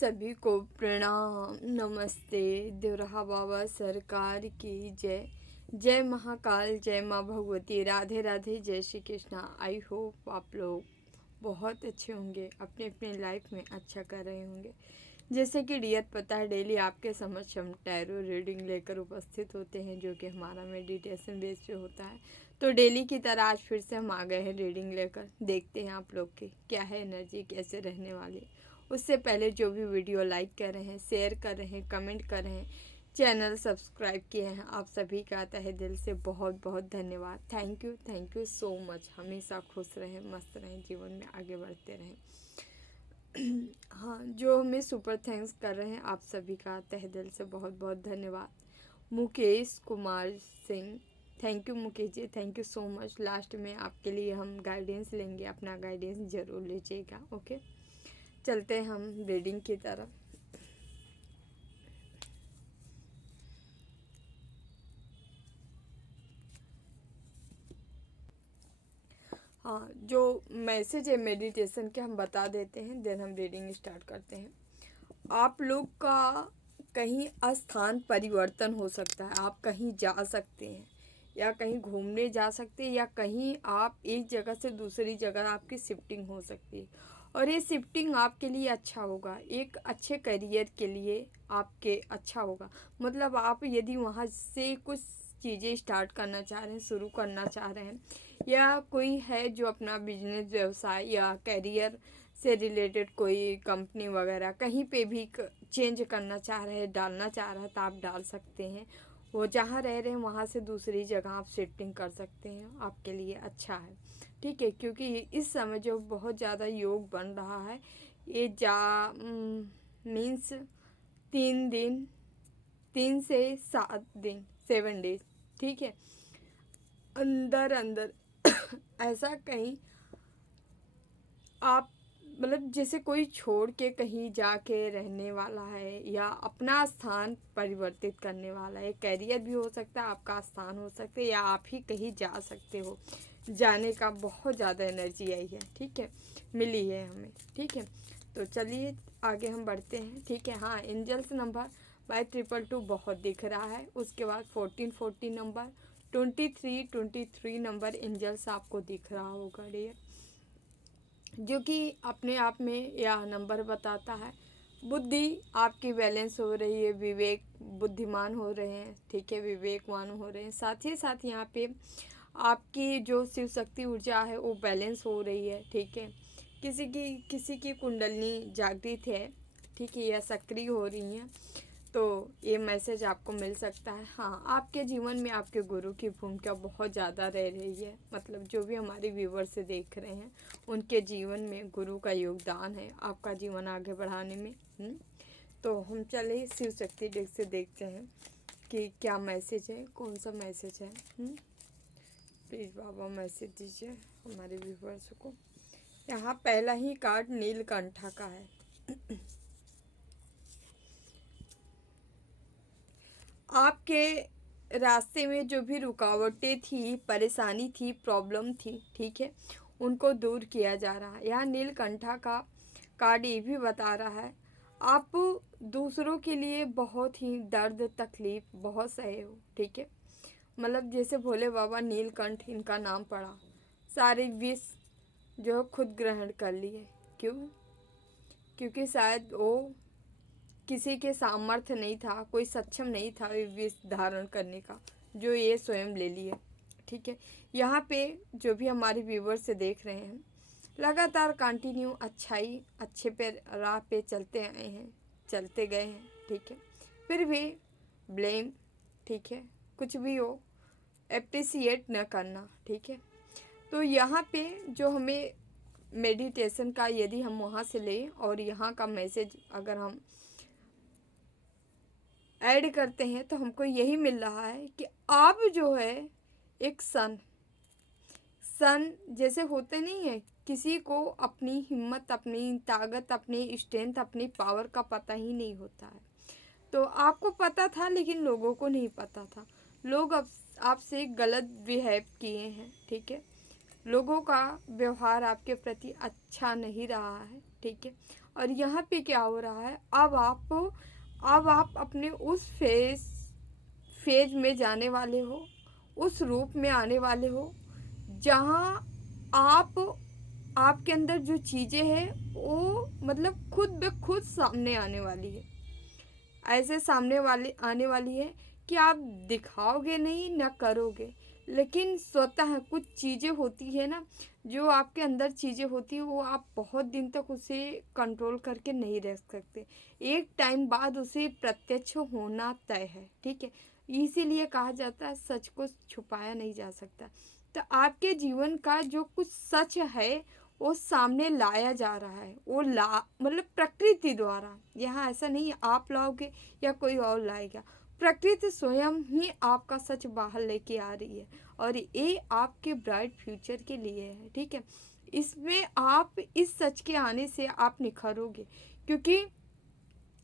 सभी को प्रणाम, नमस्ते। देवराहा बाबा सरकार की जय। जय महाकाल, जय माँ भगवती, राधे राधे, जय श्री कृष्णा। आई होप आप लोग बहुत अच्छे होंगे, अपने अपने लाइफ में अच्छा कर रहे होंगे। जैसे कि डियर पता है, डेली आपके समक्ष हम टैरो रीडिंग लेकर उपस्थित होते हैं, जो कि हमारा मेडिटेशन बेस पे होता है। तो डेली की तरह आज फिर से हम आ गए हैं रीडिंग लेकर। देखते हैं आप लोग की क्या है एनर्जी, कैसे रहने वाली। उससे पहले जो भी वीडियो लाइक कर रहे हैं, शेयर कर रहे हैं, कमेंट कर रहे हैं, चैनल सब्सक्राइब किए हैं, आप सभी का तहे दिल से बहुत बहुत धन्यवाद। Thank you so much. हमेशा खुश रहें, मस्त रहें, जीवन में आगे बढ़ते रहें। हाँ, जो हमें सुपर थैंक्स कर रहे हैं, आप सभी का तहे दिल से बहुत बहुत धन्यवाद। Mukesh Kumar Singh, thank you Mukesh ji, thank you so much. Last में आपके लिए हम गाइडेंस लेंगे, अपना गाइडेंस ज़रूर लीजिएगा। ओके, चलते हैं हम रीडिंग की तरफ। हाँ, जो मैसेज है मेडिटेशन के हम बता देते हैं, देन हम रीडिंग स्टार्ट करते हैं। आप लोग का कहीं स्थान परिवर्तन हो सकता है, आप कहीं जा सकते हैं या कहीं घूमने जा सकते हैं, या कहीं आप एक जगह से दूसरी जगह आपकी शिफ्टिंग हो सकती है। और ये शिफ्टिंग आपके लिए अच्छा होगा, एक अच्छे करियर के लिए आपके अच्छा होगा। मतलब आप यदि वहाँ से कुछ चीज़ें स्टार्ट करना चाह रहे हैं, शुरू करना चाह रहे हैं, या कोई है जो अपना बिजनेस व्यवसाय या करियर से रिलेटेड कोई कंपनी वगैरह कहीं पे भी चेंज करना चाह रहे हैं, डालना चाह रहा है, तो आप डाल सकते हैं। वो जहाँ रह रहे हैं वहाँ से दूसरी जगह आप शिफ्टिंग कर सकते हैं, आपके लिए अच्छा है। ठीक है, क्योंकि इस समय जो बहुत ज़्यादा योग बन रहा है, ये मीन्स 3 दिन, 3 से 7 दिन, 7 डेज, ठीक है, अंदर अंदर ऐसा कहीं आप मतलब जैसे कोई छोड़ के कहीं जाके रहने वाला है, या अपना स्थान परिवर्तित करने वाला है। करियर भी हो सकता है, आपका स्थान हो सकता है, या आप ही कहीं जा सकते हो। जाने का बहुत ज़्यादा एनर्जी आई है, ठीक है, मिली है हमें। ठीक है, तो चलिए आगे हम बढ़ते हैं। ठीक है, हाँ, एंजल्स नंबर बाय 222 बहुत दिख रहा है। उसके बाद 1440 नंबर, 2323 नंबर एंजल्स आपको दिख रहा होगा डियर, जो कि अपने आप में यह नंबर बताता है बुद्धि आपकी बैलेंस हो रही है, विवेक, बुद्धिमान हो रहे हैं, ठीक है, विवेकवान हो रहे हैं। साथ ही साथ यहाँ पे आपकी जो शिव शक्ति ऊर्जा है वो बैलेंस हो रही है। ठीक है, किसी की कुंडलनी जागृत है, ठीक है, या सक्रिय हो रही हैं, तो ये मैसेज आपको मिल सकता है। हाँ, आपके जीवन में आपके गुरु की भूमिका बहुत ज़्यादा रह रही है। मतलब जो भी हमारे व्यूवर से देख रहे हैं, उनके जीवन में गुरु का योगदान है आपका जीवन आगे बढ़ाने में। तो हम चले शिव शक्ति डेक से देखते हैं कि क्या मैसेज है, कौन सा मैसेज है। प्लीज़ बाबा मैसेज दीजिए हमारे व्यूवर्स को। यहाँ पहला ही कार्ड नीलकंठा का है। आपके रास्ते में जो भी रुकावटें थी, परेशानी थी, प्रॉब्लम थी, ठीक है, उनको दूर किया जा रहा है। यहाँ नीलकंठा का कार्ड ये भी बता रहा है आप दूसरों के लिए बहुत ही दर्द तकलीफ बहुत सहे हो। ठीक है, मतलब जैसे भोले बाबा नीलकंठ इनका नाम पड़ा, सारे विष जो खुद ग्रहण कर लिए। क्यों? क्योंकि शायद वो किसी के सामर्थ्य नहीं था, कोई सक्षम नहीं था विष धारण करने का, जो ये स्वयं ले लिए। ठीक है, यहाँ पे जो भी हमारे व्यूवर्स से देख रहे हैं, लगातार कंटिन्यू अच्छाई अच्छे पे राह पे चलते आए हैं, चलते गए हैं। ठीक है, फिर भी ब्लेम, ठीक है, कुछ भी हो एप्रिसिएट न करना। ठीक है, तो यहाँ पे जो हमें मेडिटेशन का यदि हम वहाँ से लें और यहाँ का मैसेज अगर हम ऐड करते हैं, तो हमको यही मिल रहा है कि आप जो है एक सन जैसे होते नहीं है, किसी को अपनी हिम्मत, अपनी ताकत, अपनी स्ट्रेंथ, अपनी पावर का पता ही नहीं होता है। तो आपको पता था लेकिन लोगों को नहीं पता था। लोग अब आपसे गलत बिहेव किए हैं। ठीक है, लोगों का व्यवहार आपके प्रति अच्छा नहीं रहा है। ठीक है, और यहाँ पे क्या हो रहा है, अब आप अपने उस फेज में जाने वाले हो, उस रूप में आने वाले हो जहाँ आप आपके अंदर जो चीज़ें हैं वो मतलब खुद ब खुद सामने आने वाली है। ऐसे सामने वाले आने वाली है कि आप दिखाओगे नहीं ना करोगे, लेकिन स्वतः कुछ चीज़ें होती है ना, जो आपके अंदर चीज़ें होती है वो आप बहुत दिन तक उसे कंट्रोल करके नहीं रह सकते। एक टाइम बाद उसे प्रत्यक्ष होना तय है, ठीक है। इसीलिए कहा जाता है सच को छुपाया नहीं जा सकता। तो आपके जीवन का जो कुछ सच है वो सामने लाया जा रहा है, वो मतलब प्रकृति द्वारा। यहाँ ऐसा नहीं आप लाओगे या कोई और लाएगा, प्रकृति स्वयं ही आपका सच बाहर लेके आ रही है और ये आपके ब्राइट फ्यूचर के लिए है, ठीक है। इसमें आप इस सच के आने से आप निखरोगे, क्योंकि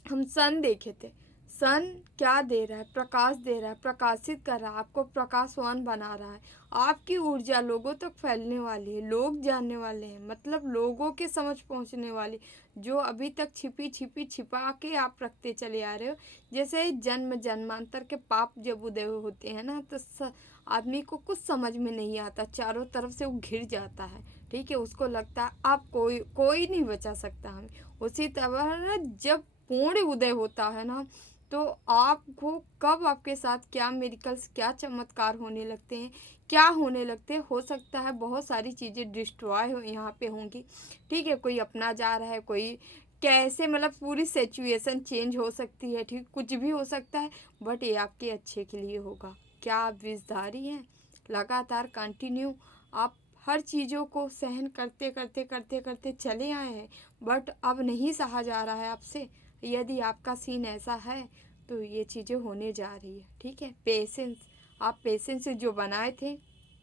हम सन देखे थे, सन क्या दे रहा है, प्रकाश दे रहा है, प्रकाशित कर रहा है, आपको प्रकाशवान बना रहा है। आपकी ऊर्जा लोगों तक फैलने वाली है, लोग जानने वाले हैं, मतलब लोगों के समझ पहुंचने वाली, जो अभी तक छिपा के आप रखते चले आ रहे हो। जैसे जन्म जन्मांतर के पाप जब उदय होते हैं ना, तो आदमी को कुछ समझ में नहीं आता, चारों तरफ से वो घिर जाता है, ठीक है। उसको लगता है अब कोई नहीं बचा सकता हमें। उसी तरह जब पूर्ण उदय होता है ना, तो आपको कब आपके साथ क्या मेरिकल्स, क्या चमत्कार होने लगते हैं, क्या होने लगते हैं। हो सकता है बहुत सारी चीज़ें डिस्ट्रॉय हो यहाँ पे होंगी, ठीक है। कोई अपना जा रहा है, कोई कैसे, मतलब पूरी सिचुएशन चेंज हो सकती है, ठीक, कुछ भी हो सकता है, बट ये आपके अच्छे के लिए होगा। क्या आप विषधारी हैं? लगातार कंटिन्यू आप हर चीज़ों को सहन करते करते करते करते चले आए हैं, बट अब नहीं सहा जा रहा है आपसे। यदि आपका सीन ऐसा है तो ये चीज़ें होने जा रही है, ठीक है। पेशेंस, आप पेशेंस जो बनाए थे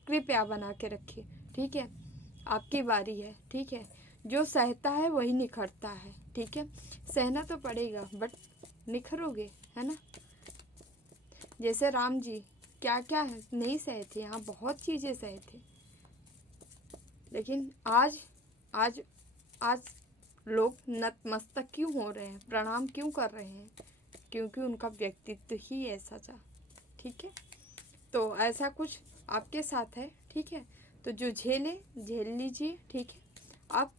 कृपया बना के रखिए, ठीक है। आपकी बारी है, ठीक है। जो सहता है वही निखरता है, ठीक है। सहना तो पड़ेगा बट निखरोगे, है ना। जैसे राम जी क्या क्या है नहीं सहे थे, यहाँ बहुत चीज़ें सहे थे, लेकिन आज आज आज लोग नतमस्तक क्यों हो रहे हैं, प्रणाम क्यों कर रहे हैं? क्योंकि उनका व्यक्तित्व ही ऐसा था, ठीक है। तो ऐसा कुछ आपके साथ है, ठीक है। तो जो झेले झेल लीजिए, ठीक है। आप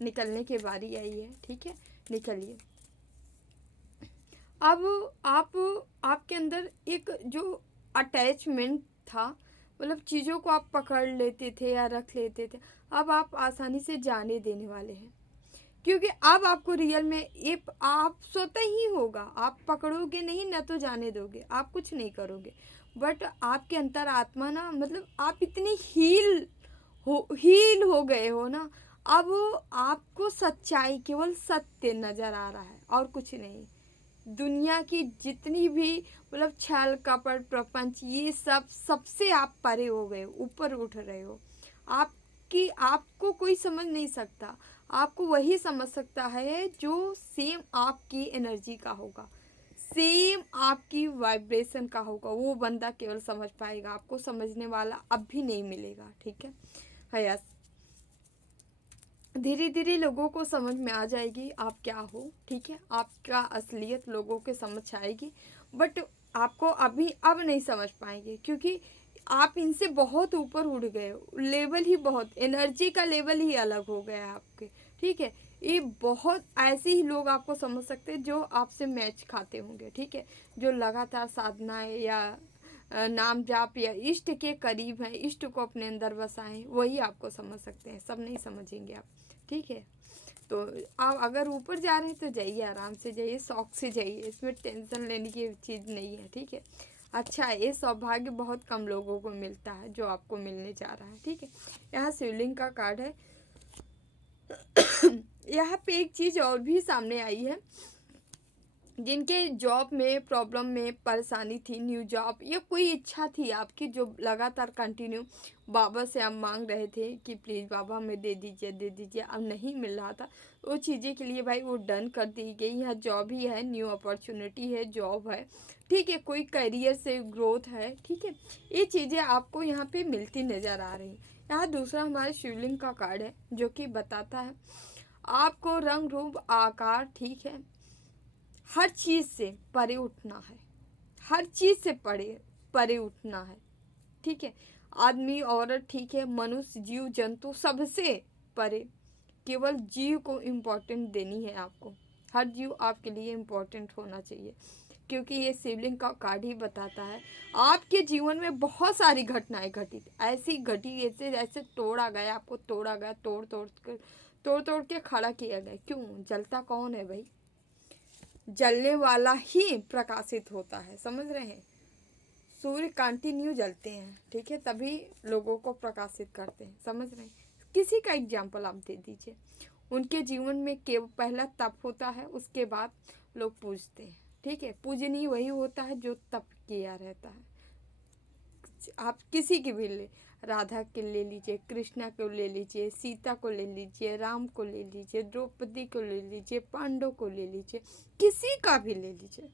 निकलने की बारी आई है, ठीक है, निकलिए। अब आपके अंदर एक जो अटैचमेंट था, मतलब चीज़ों को आप पकड़ लेते थे या रख लेते थे, अब आप आसानी से जाने देने वाले हैं, क्योंकि अब आपको रियल में ये आप स्वतः ही होगा। आप पकड़ोगे नहीं ना, तो जाने दोगे, आप कुछ नहीं करोगे, बट आपके अंतर आत्मा ना, मतलब आप इतने हील हो गए हो ना, अब आपको सच्चाई, केवल सत्य नज़र आ रहा है और कुछ नहीं। दुनिया की जितनी भी मतलब छल कपट प्रपंच, ये सब सबसे आप परे हो गए, ऊपर उठ रहे हो। आपको कोई समझ नहीं सकता, आपको वही समझ सकता है जो सेम आपकी एनर्जी का होगा, सेम आपकी वाइब्रेशन का होगा, वो बंदा केवल समझ पाएगा। आपको समझने वाला अब भी नहीं मिलेगा, ठीक है। यस, धीरे धीरे लोगों को समझ में आ जाएगी आप क्या हो, ठीक है। आपका असलियत लोगों के समझ आएगी, बट आपको अभी अब नहीं समझ पाएंगे, क्योंकि आप इनसे बहुत ऊपर उड़ गए हो। लेवल ही बहुत, एनर्जी का लेवल ही अलग हो गया है आपके, ठीक है। ये बहुत ऐसे ही लोग आपको समझ सकते हैं जो आपसे मैच खाते होंगे, ठीक है। जो लगातार साधनाएं या नाम जाप या इष्ट के करीब हैं, इष्ट को अपने अंदर बसाएं, वही आपको समझ सकते हैं, सब नहीं समझेंगे आप, ठीक है। तो आप अगर ऊपर जा रहे हैं तो जाइए, आराम से जाइए, शौक से जाइए, इसमें टेंशन लेने की चीज़ नहीं है, ठीक है। अच्छा, ये सौभाग्य बहुत कम लोगों को मिलता है जो आपको मिलने जा रहा है, ठीक है। यहाँ शिवलिंग का कार्ड है। यहाँ पे एक चीज़ और भी सामने आई है, जिनके जॉब में प्रॉब्लम में परेशानी थी, न्यू जॉब या कोई इच्छा थी आपकी जो लगातार कंटिन्यू बाबा से आप मांग रहे थे कि प्लीज़ बाबा हमें दे दीजिए, अब नहीं मिल रहा था, वो चीज़ें के लिए भाई वो डन कर दी गई। यहाँ जॉब ही है, न्यू अपॉर्चुनिटी है, जॉब है, ठीक है, कोई करियर से ग्रोथ है, ठीक है। ये चीज़ें आपको यहाँ पे मिलती नज़र आ रही। यहाँ दूसरा हमारे शिवलिंग का कार्ड है जो कि बताता है आपको रंग रूप आकार, ठीक है, हर चीज़ से परे उठना है, हर चीज़ से परे परे उठना है, ठीक है। आदमी औरत, ठीक है, मनुष्य, जीव जंतु, सबसे परे केवल जीव को इम्पोर्टेंट देनी है आपको। हर जीव आपके लिए इम्पोर्टेंट होना चाहिए, क्योंकि ये शिवलिंग का कार्ड ही बताता है आपके जीवन में बहुत सारी घटनाएं घटित ऐसी घटी, ऐसे ऐसे तोड़ा गया, आपको तोड़ा गया, तोड़ तोड़ के खड़ा किया गया। क्यों? जलता कौन है भाई? जलने वाला ही प्रकाशित होता है, समझ रहे हैं। सूर्य कंटिन्यू जलते हैं, ठीक है, तभी लोगों को प्रकाशित करते हैं, समझ रहे हैं। किसी का एग्जाम्पल आप दे दीजिए, उनके जीवन में केवल पहला तप होता है, उसके बाद लोग पूजते हैं, ठीक है। पूजनीय वही होता है जो तप किया रहता है। आप किसी की भी राधा के ले लीजिए, कृष्णा को ले लीजिए, सीता को ले लीजिए, राम को ले लीजिए, द्रौपदी को ले लीजिए, पांडव को ले लीजिए, किसी का भी ले लीजिए,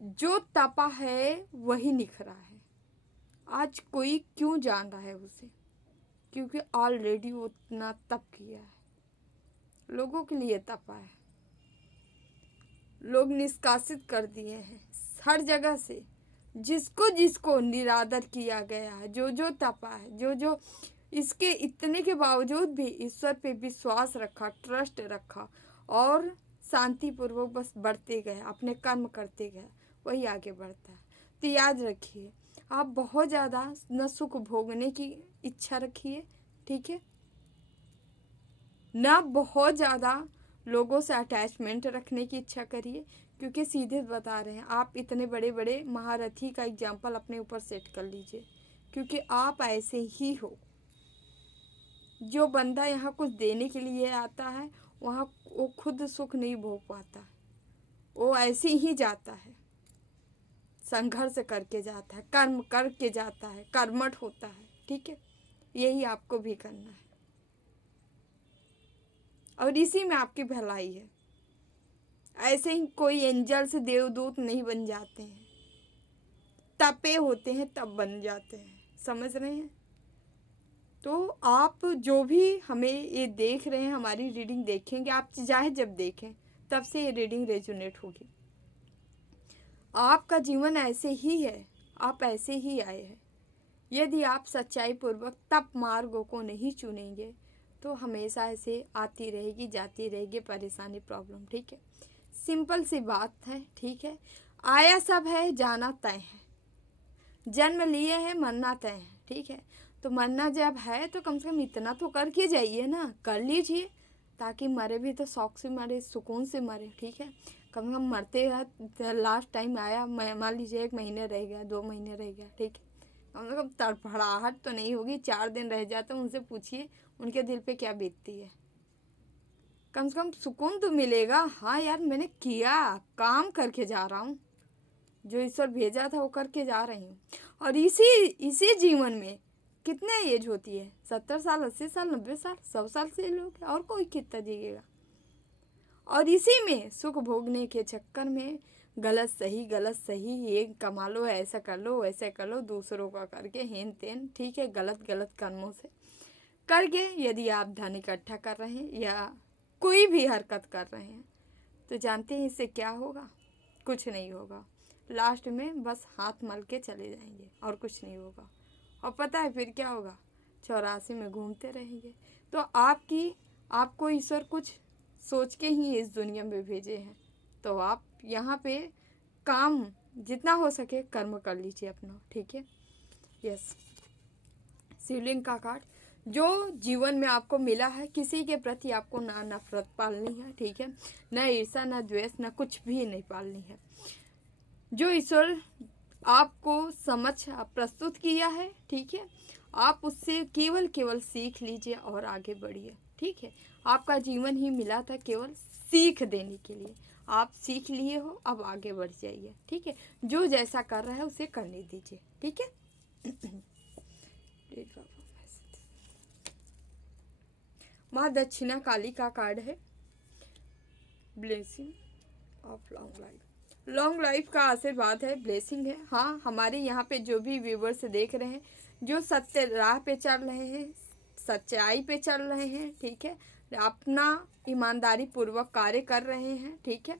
जो तपा है वही निखरा है। आज कोई क्यों जान रहा है उसे? क्योंकि ऑलरेडी उतना तप किया है, लोगों के लिए तपा है, लोग निष्कासित कर दिए हैं हर जगह से। जिसको जिसको निरादर किया गया है, जो जो तपा है, जो जो इसके इतने के बावजूद भी ईश्वर पे विश्वास रखा, ट्रस्ट रखा और शांतिपूर्वक बस बढ़ते गए, अपने कर्म करते गए, वही आगे बढ़ता है। तो याद रखिए, आप बहुत ज़्यादा न सुख भोगने की इच्छा रखिए, ठीक है, ना बहुत ज़्यादा लोगों से अटैचमेंट रखने की इच्छा करिए, क्योंकि सीधे बता रहे हैं आप इतने बड़े बड़े महारथी का एग्जाम्पल अपने ऊपर सेट कर लीजिए, क्योंकि आप ऐसे ही हो। जो बंदा यहाँ कुछ देने के लिए आता है, वहाँ वो खुद सुख नहीं भोग पाता, वो ऐसे ही जाता है, संघर्ष करके जाता है, कर्म करके जाता है, कर्मठ होता है, ठीक है। यही आपको भी करना है और इसी में आपकी भलाई है। ऐसे ही कोई एंजल से देवदूत नहीं बन जाते हैं, तपे होते हैं तब बन जाते हैं, समझ रहे हैं। तो आप जो भी हमें ये देख रहे हैं, हमारी रीडिंग देखेंगे, आप चाहे जब देखें तब से ये रीडिंग रेजोनेट होगी। आपका जीवन ऐसे ही है, आप ऐसे ही आए हैं। यदि आप सच्चाई पूर्वक तप मार्गों को नहीं चुनेंगे तो हमेशा ऐसे आती रहेगी, जाती रहेगी परेशानी, प्रॉब्लम, ठीक है। सिंपल सी बात है, ठीक है। आया सब है, जाना तय है, जन्म लिए हैं, मरना तय है, ठीक है। तो मरना जब है तो कम से कम इतना तो करके जाइए ना, कर लीजिए, ताकि मरे भी तो शौक से मरे, सुकून से मरे, ठीक है। कम से कम मरते हैं, लास्ट टाइम आया, मान लीजिए 1 महीने रह गया, 2 महीने रह गया, ठीक है, कम से कम तड़फड़ाहट तो नहीं होगी। 4 दिन रह जाते हैं, उनसे पूछिए उनके दिल पे क्या बीतती है। कम से कम सुकून तो मिलेगा, हाँ यार मैंने किया, काम करके जा रहा हूँ, जो ईश्वर भेजा था वो करके जा रही हूँ। और इसी जीवन में कितने एज होती है? 70 साल, 80 साल, 90 साल, 100 साल से लोग, और कोई कितना जिएगा। और इसी में सुख भोगने के चक्कर में गलत सही, ये कमा लो, ऐसा कर लो, वैसा कर लो, दूसरों का करके हेन तेन, ठीक है, गलत कर्मों से करके यदि आप धन इकट्ठा कर रहे हैं या कोई भी हरकत कर रहे हैं, तो जानते हैं इससे क्या होगा? कुछ नहीं होगा। लास्ट में बस हाथ मल के चले जाएंगे और कुछ नहीं होगा। और पता है फिर क्या होगा? 84 में घूमते रहेंगे। तो आपको ईश्वर कुछ सोच के ही इस दुनिया में भेजे हैं, तो आप यहाँ पे काम जितना हो सके कर्म कर लीजिए अपना, ठीक है। यस, शिवलिंग का कार्ड जो जीवन में आपको मिला है, किसी के प्रति आपको ना नफरत पालनी है, ठीक है, ना ईर्ष्या, ना द्वेष, ना कुछ भी नहीं पालनी है। जो ईश्वर आपको समझ प्रस्तुत किया है, ठीक है, आप उससे केवल सीख लीजिए और आगे बढ़िए, ठीक है। आपका जीवन ही मिला था केवल सीख देने के लिए, आप सीख लिए हो, अब आगे बढ़ जाइए, ठीक है। जो जैसा कर रहा है उसे करने दीजिए, ठीक है। माँ दक्षिणा काली का कार्ड है, blessing of long life. Long life का आशीर्वाद है, ब्लेसिंग है। हाँ, हमारे यहाँ पे जो भी व्यूवर्स देख रहे हैं, जो सत्य राह पे चल रहे हैं, सच्चाई पे चल रहे हैं, ठीक है, अपना ईमानदारी पूर्वक कार्य कर रहे हैं, ठीक है,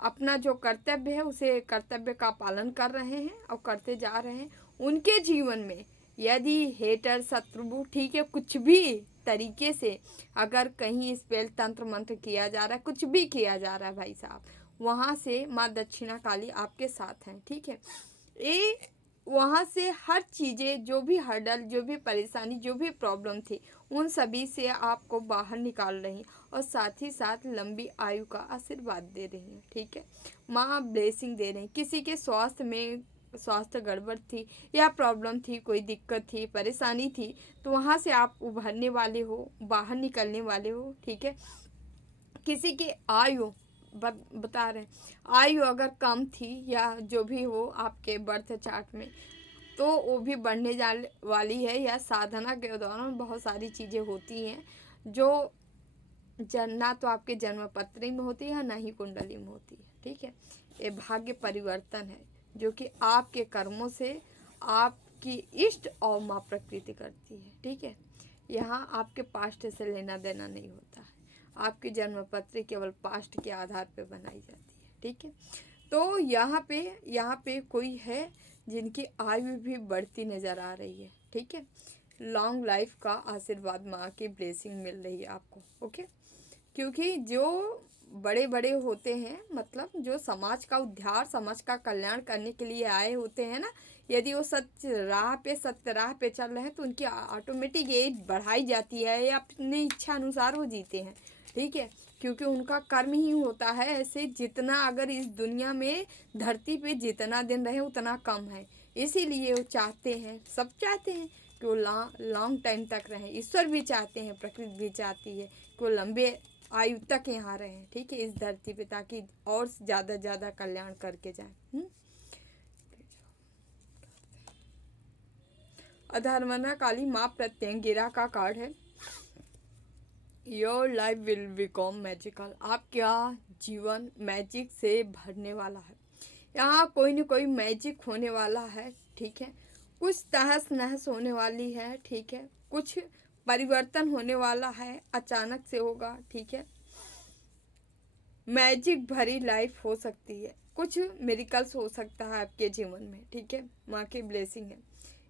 अपना जो कर्तव्य है उसे कर्तव्य का पालन कर रहे हैं और करते जा रहे हैं, उनके जीवन में यदि हेटर शत्रु, ठीक है, कुछ भी तरीके से अगर कहीं स्पेल तंत्र मंत्र किया जा रहा है, कुछ भी किया जा रहा है भाई साहब, वहाँ से माँ दक्षिणा काली आपके साथ हैं, ठीक है। ये वहाँ से हर चीज़ें, जो भी हर्डल, जो भी परेशानी, जो भी प्रॉब्लम थी, उन सभी से आपको बाहर निकाल रही हैं और साथ ही साथ लंबी आयु का आशीर्वाद दे रही हैं, ठीक है। माँ ब्लेसिंग दे रही हैं। किसी के स्वास्थ्य गड़बड़ थी या प्रॉब्लम थी, कोई दिक्कत थी, परेशानी थी, तो वहाँ से आप उभरने वाले हो, बाहर निकलने वाले हो, ठीक है। किसी की आयु बता रहे हैं, आयु अगर कम थी या जो भी हो आपके बर्थ चार्ट में, तो वो भी बढ़ने जाने वाली है। या साधना के दौरान बहुत सारी चीज़ें होती हैं जो ना तो आपके जन्म पत्री में होती है ना ही कुंडली में होती है, ठीक है। ये भाग्य परिवर्तन है जो कि आपके कर्मों से आपकी इष्ट और माँ प्रकृति करती है, ठीक है। यहाँ आपके पास्ट से लेना देना नहीं होता है, आपकी जन्म पत्री केवल पास्ट के आधार पर बनाई जाती है, ठीक है। तो यहाँ पे कोई है जिनकी आयु भी बढ़ती नज़र आ रही है, ठीक है। लॉन्ग लाइफ का आशीर्वाद, माँ की ब्लेसिंग मिल रही है आपको, ओके। क्योंकि जो बड़े बड़े होते हैं, मतलब जो समाज का उद्धार, समाज का कल्याण करने के लिए आए होते हैं ना, यदि वो सत्य राह पे चल रहे हैं तो उनकी ऑटोमेटिक एज बढ़ाई जाती है या अपनी इच्छा अनुसार वो जीते हैं, ठीक है। क्योंकि उनका कर्म ही होता है ऐसे, जितना अगर इस दुनिया में धरती पे जितना दिन रहे उतना कम है, इसीलिए वो चाहते हैं, सब चाहते हैं कि वो लॉन्ग टाइम तक रहें। ईश्वर भी चाहते हैं, प्रकृति भी चाहती है कि वो लंबे आयु तक यहाँ रहें, ठीक है, इस धरती पे, ताकि और ज़्यादा कल्याण करके जाएं। अधर्मना काली माँ प्रत्यंगिरा का कार्ड है। Your life will become magical, आपका जीवन मैजिक से भरने वाला है। यहाँ कोई न कोई मैजिक होने वाला है, ठीक है। कुछ तहस नहस होने वाली है, ठीक है। कुछ परिवर्तन होने वाला है, अचानक से होगा, ठीक है। मैजिक भरी लाइफ हो सकती है, कुछ मिरेकल्स हो सकता है आपके जीवन में, ठीक है। माँ की ब्लेसिंग है,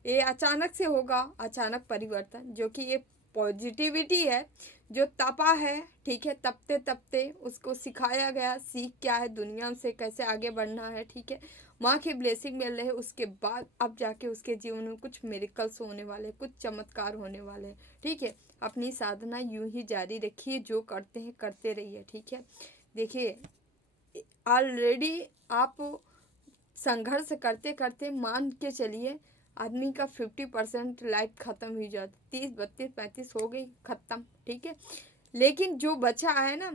ये अचानक से होगा, अचानक परिवर्तन, जो कि ये पॉजिटिविटी है जो तपा है, ठीक है। तपते तपते उसको सिखाया गया, सीख क्या है, दुनिया से कैसे आगे बढ़ना है, ठीक है। माँ की ब्लेसिंग मिल रही है, उसके बाद अब जाके उसके जीवन में कुछ मिरेकल्स होने वाले, कुछ चमत्कार होने वाले हैं, ठीक है। अपनी साधना यूं ही जारी रखिए, जो करते हैं करते रहिए, ठीक है। देखिए, ऑलरेडी आप संघर्ष करते करते मान के चलिए आदमी का 50% लाइफ ख़त्म ही जाती, 30 32 35 हो गई ख़त्म, ठीक है। लेकिन जो बचा है ना,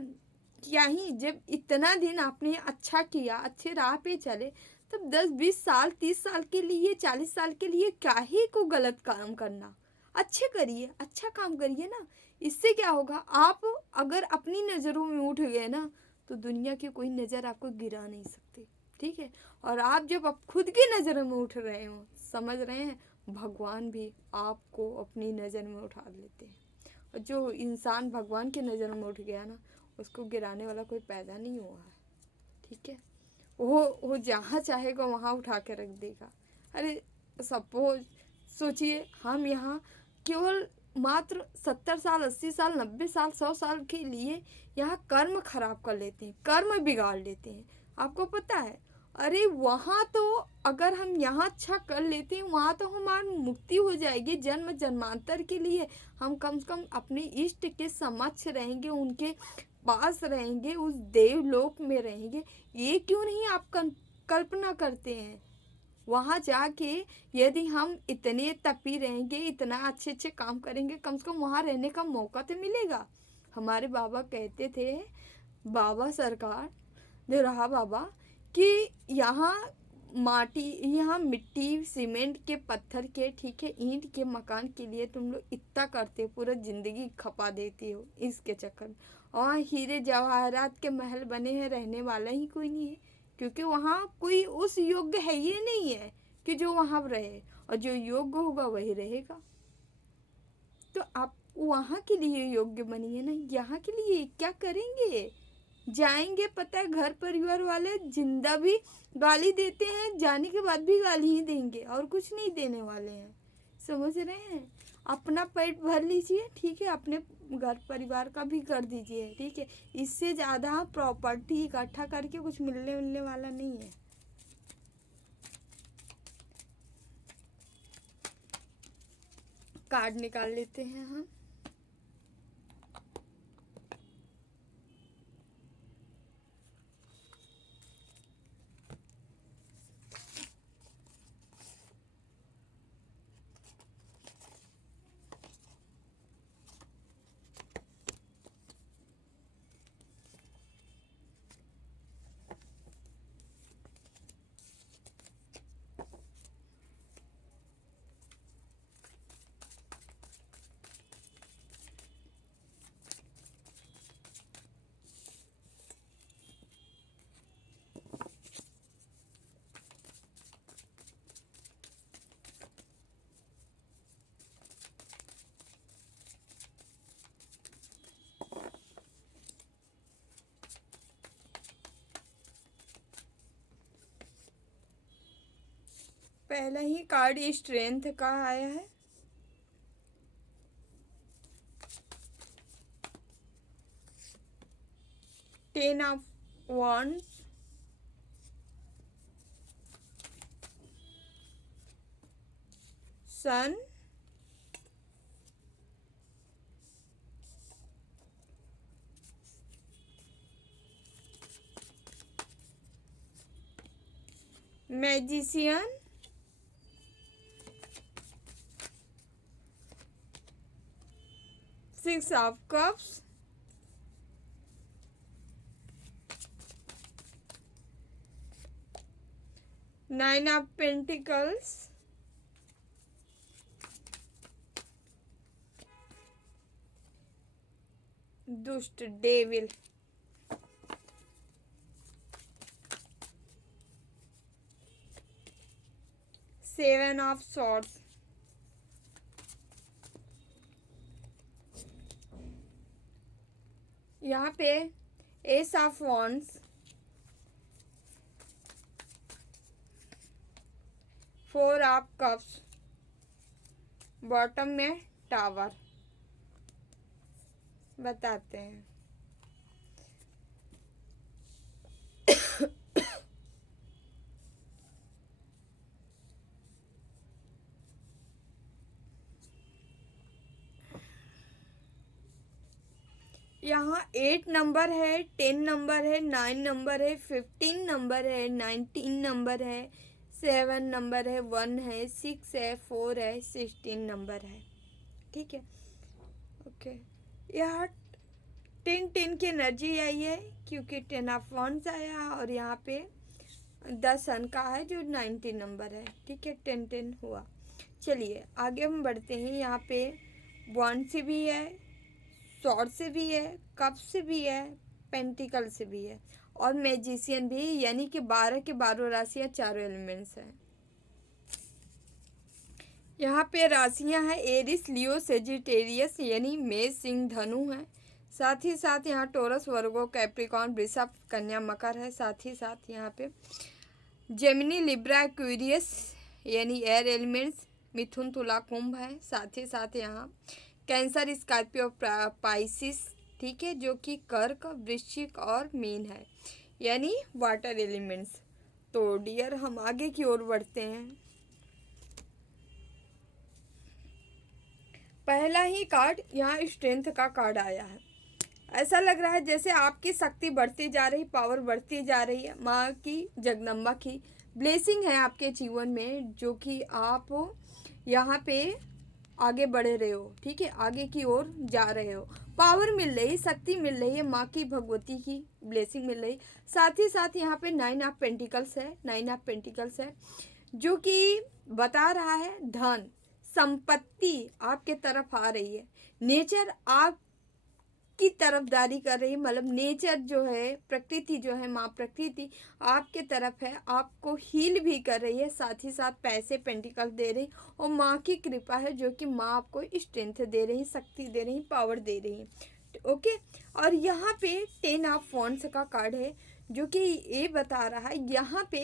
क्या ही, जब इतना दिन आपने अच्छा किया, अच्छे राह पे चले, तब 10 20 साल 30 साल के लिए, 40 साल के लिए क्या ही को गलत काम करना। अच्छे करिए, अच्छा काम करिए ना। इससे क्या होगा, आप अगर अपनी नज़रों में उठ गए ना, तो दुनिया की कोई नज़र आपको गिरा नहीं सकती, ठीक है। और आप जब आप खुद की नज़रों में उठ रहे हो, समझ रहे हैं, भगवान भी आपको अपनी नज़र में उठा लेते हैं। और जो इंसान भगवान की नज़र में उठ गया ना, उसको गिराने वाला कोई पैदा नहीं हुआ है, ठीक है। वो जहाँ चाहेगा वहाँ उठा के रख देगा। अरे सपोज सोचिए, हम यहाँ केवल मात्र 70 साल 80 साल 90 साल 100 साल के लिए यहाँ कर्म खराब कर लेते हैं, कर्म बिगाड़ लेते हैं, आपको पता है। अरे वहाँ तो अगर हम यहाँ अच्छा कर लेते हैं, वहाँ तो हमारी मुक्ति हो जाएगी जन्म जन्मांतर के लिए। हम कम से कम अपने इष्ट के समक्ष रहेंगे, उनके पास रहेंगे, उस देवलोक में रहेंगे। ये क्यों नहीं आप कल्पना करते हैं, वहाँ जाके यदि हम इतने तपी रहेंगे, इतना अच्छे अच्छे काम करेंगे, कम से कम वहाँ रहने का मौका तो मिलेगा। हमारे बाबा कहते थे, बाबा सरकार जो रहा बाबा, कि यहाँ यहाँ मिट्टी सीमेंट के पत्थर के, ठीक है, ईंट के मकान के लिए तुम लोग इतना करते हो, पूरा ज़िंदगी खपा देती हो इसके चक्कर में। और हीरे जवाहरात के महल बने हैं, रहने वाला ही कोई नहीं है, क्योंकि वहाँ कोई उस योग्य है ये नहीं है कि जो वहाँ रहे, और जो योग्य होगा वही रहेगा। तो आप वहाँ के लिए योग्य बनिए ना, यहाँ के लिए क्या करेंगे? जाएंगे, पता है घर परिवार वाले जिंदा भी गाली देते हैं, जाने के बाद भी गाली ही देंगे और कुछ नहीं देने वाले हैं। समझ रहे हैं? अपना पेट भर लीजिए, ठीक है, अपने घर परिवार का भी कर दीजिए, ठीक है। इससे ज़्यादा प्रॉपर्टी इकट्ठा करके कुछ मिलने वाला नहीं है। कार्ड निकाल लेते हैं हम। पहला ही कार्ड स्ट्रेंथ का आया है। Ten of wands, sun, magician, six of cups, nine of pentacles, दुष्ट डेविल, सेवन ऑफ सॉर्ड्स, यहाँ पे ace of wands, four of cups, bottom में टावर। बताते हैं। यहाँ 8 नंबर है, 10 नंबर है, 9 नंबर है, 15 नंबर है, 19 नंबर है, 7 नंबर है, 1 है, 6 है, 4 है, 16 नंबर है, ठीक है। ओके, यहाँ 10 की एनर्जी आई है क्योंकि 10 ऑफ wands आया और यहाँ पे 10 सन का है जो 19 नंबर है, ठीक है। 10 हुआ। चलिए आगे हम बढ़ते हैं। यहाँ पे wands से भी है, स्वॉर्ड से भी है, कप से भी है, पेंटिकल से भी है और मैजिशियन भी, यानी कि 12 के 12 राशियाँ, चारों एलिमेंट्स हैं। यहाँ पे राशियाँ हैं एरिस, लियो, सेजिटेरियस यानी मेष, सिंह, धनु है। साथ ही साथ यहाँ टोरस, वर्गो, कैप्रिकॉर्न, वृषभ, कन्या, मकर है। साथ ही साथ यहाँ पे जेमिनी, लिब्रा, एक्वेरियस यानी एयर एलिमेंट्स, मिथुन, तुला, कुंभ है। साथ ही साथ यहाँ कैंसर, स्कॉर्पियो, पाइसिस, ठीक है, जो कि कर्क, वृश्चिक और मीन है यानी वाटर एलिमेंट्स। तो डियर हम आगे की ओर बढ़ते हैं। पहला ही कार्ड यहाँ स्ट्रेंथ का कार्ड आया है। ऐसा लग रहा है जैसे आपकी शक्ति बढ़ती जा रही, पावर बढ़ती जा रही है। माँ की, जगदम्बा की ब्लेसिंग है आपके जीवन में, जो कि आप यहाँ पे आगे बढ़ रहे हो, ठीक है, आगे की ओर जा रहे हो। पावर मिल रही, शक्ति मिल रही है, माँ की, भगवती की ब्लेसिंग मिल रही। साथ ही साथ यहाँ पे 9 ऑफ पेंटिकल्स है, 9 ऑफ पेंटिकल्स है, जो कि बता रहा है धन, संपत्ति आपके तरफ आ रही है। नेचर आप आपकी तरफदारी कर रही है, मतलब नेचर जो है, प्रकृति जो है, माँ प्रकृति आपके तरफ है, आपको हील भी कर रही है, साथ ही साथ पैसे पेंटिकल दे रही, और माँ की कृपा है जो कि माँ आपको स्ट्रेंथ दे रही, शक्ति दे रही, पावर दे रही। ओके। और यहाँ पे 10 ऑफ वॉन्ड्स का कार्ड है जो कि ये बता रहा है यहाँ पे,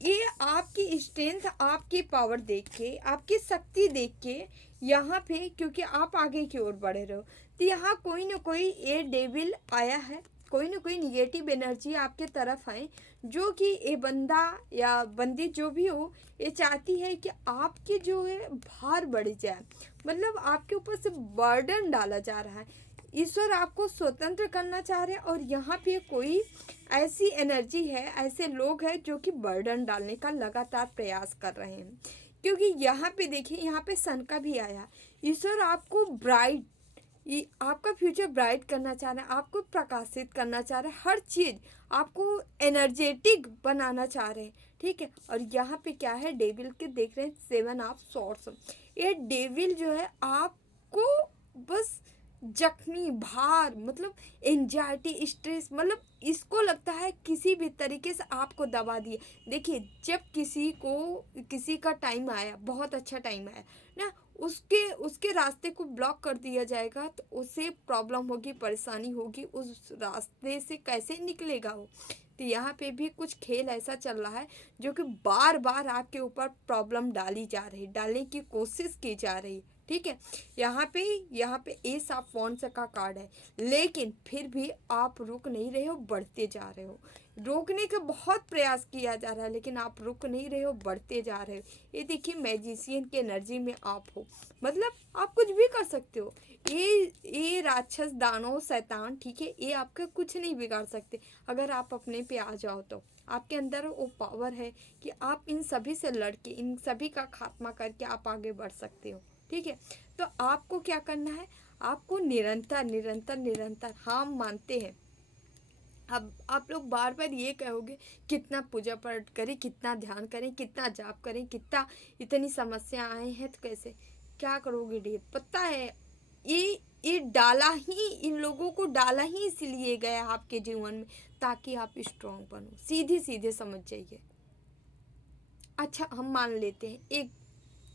ये आपकी स्ट्रेंथ, आपकी पावर देख के, आपकी शक्ति देख के यहाँ पे, क्योंकि आप आगे की ओर बढ़ रहे हो, तो यहाँ कोई ना कोई ये डेविल आया है, कोई ना कोई निगेटिव एनर्जी आपके तरफ है, जो कि ये बंदा या बंदी जो भी हो, ये चाहती है कि आपके जो है भार बढ़ जाए, मतलब आपके ऊपर से बर्डन डाला जा रहा है। ईश्वर आपको स्वतंत्र करना चाह रहे हैं, और यहाँ पे कोई ऐसी एनर्जी है, ऐसे लोग हैं जो कि बर्डन डालने का लगातार प्रयास कर रहे हैं, क्योंकि यहाँ पे देखिए, यहाँ पे सन का भी आया। ईश्वर आपको ब्राइट, ये आपका फ्यूचर ब्राइट करना चाह रहे हैं, आपको प्रकाशित करना चाह रहे हैं, हर चीज़ आपको एनर्जेटिक बनाना चाह रहे हैं, ठीक है। और यहाँ पे क्या है, डेविल के देख रहे हैं 7 ऑफ सॉर्ड्स। ये डेविल जो है आपको बस जख्मी, भार, मतलब एंजाइटी, स्ट्रेस, मतलब इसको लगता है किसी भी तरीके से आपको दबा दिए। देखिए, जब किसी का टाइम आया, बहुत अच्छा टाइम आया ना, उसके रास्ते को ब्लॉक कर दिया जाएगा, तो उसे प्रॉब्लम होगी, परेशानी होगी, उस रास्ते से कैसे निकलेगा वो। तो यहाँ पे भी कुछ खेल ऐसा चल रहा है जो कि बार बार आपके ऊपर प्रॉब्लम डालने की कोशिश की जा रही है, ठीक है। यहाँ पे एस ऑफ वॉन्ड्स का कार्ड है, लेकिन फिर भी आप रुक नहीं रहे हो, बढ़ते जा रहे हो। रोकने का बहुत प्रयास किया जा रहा है, लेकिन आप रुक नहीं रहे हो, बढ़ते जा रहे हो। ये देखिए, मैजिशियन की एनर्जी में आप हो, मतलब आप कुछ भी कर सकते हो। ये राक्षस, दानव, शैतान, ठीक है, ये आपका कुछ नहीं बिगाड़ सकते अगर आप अपने पे आ जाओ तो। आपके अंदर वो पावर है कि आप इन सभी से लड़के, इन सभी का खात्मा करके आप आगे बढ़ सकते हो, ठीक है। तो आपको क्या करना है, आपको निरंतर निरंतर निरंतर, हाँ मानते हैं। अब आप लोग बार बार ये कहोगे, कितना पूजा पाठ करें, कितना ध्यान करें, कितना जाप करें, कितना, इतनी समस्या आए हैं तो कैसे, क्या करोगे डेव, पता है ये डाला ही, इन लोगों को डाला ही इसलिए गया आपके जीवन में, ताकि आप स्ट्रांग बनो। सीधे सीधे समझ जाइए। अच्छा, हम मान लेते हैं एक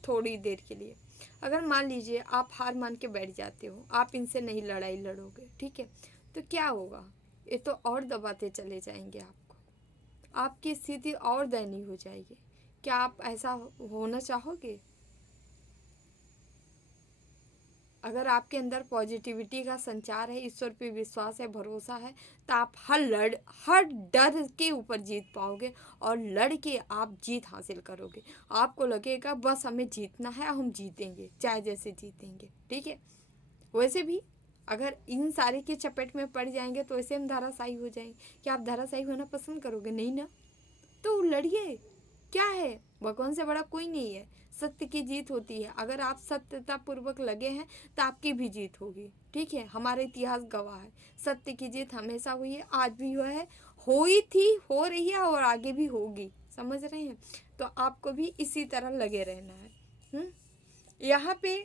थोड़ी देर के लिए, अगर मान लीजिए आप हार मान के बैठ जाते हो, आप इनसे नहीं लड़ाई लड़ोगे, ठीक है, तो क्या होगा, ये तो और दबाते चले जाएंगे आपको, आपकी स्थिति और दयनीय हो जाएगी। क्या आप ऐसा होना चाहोगे? अगर आपके अंदर पॉजिटिविटी का संचार है, ईश्वर पे विश्वास है, भरोसा है, तो आप हर डर के ऊपर जीत पाओगे, और लड़ के आप जीत हासिल करोगे। आपको लगेगा बस हमें जीतना है, हम जीतेंगे, चाहे जैसे जीतेंगे, ठीक है। वैसे भी अगर इन सारे के चपेट में पड़ जाएंगे तो वैसे हम धराशायी हो जाएंगे। क्या आप धराशायी होना पसंद करोगे? नहीं ना। तो लड़िए, क्या है, भगवान से बड़ा कोई नहीं है। सत्य की जीत होती है। अगर आप सत्यता पूर्वक लगे हैं तो आपकी भी जीत होगी, ठीक है। हमारा इतिहास गवाह है, सत्य की जीत हमेशा हुई है, आज भी हुआ है, हुई थी, हो रही है, और आगे भी होगी। समझ रहे हैं? तो आपको भी इसी तरह लगे रहना है। यहाँ पे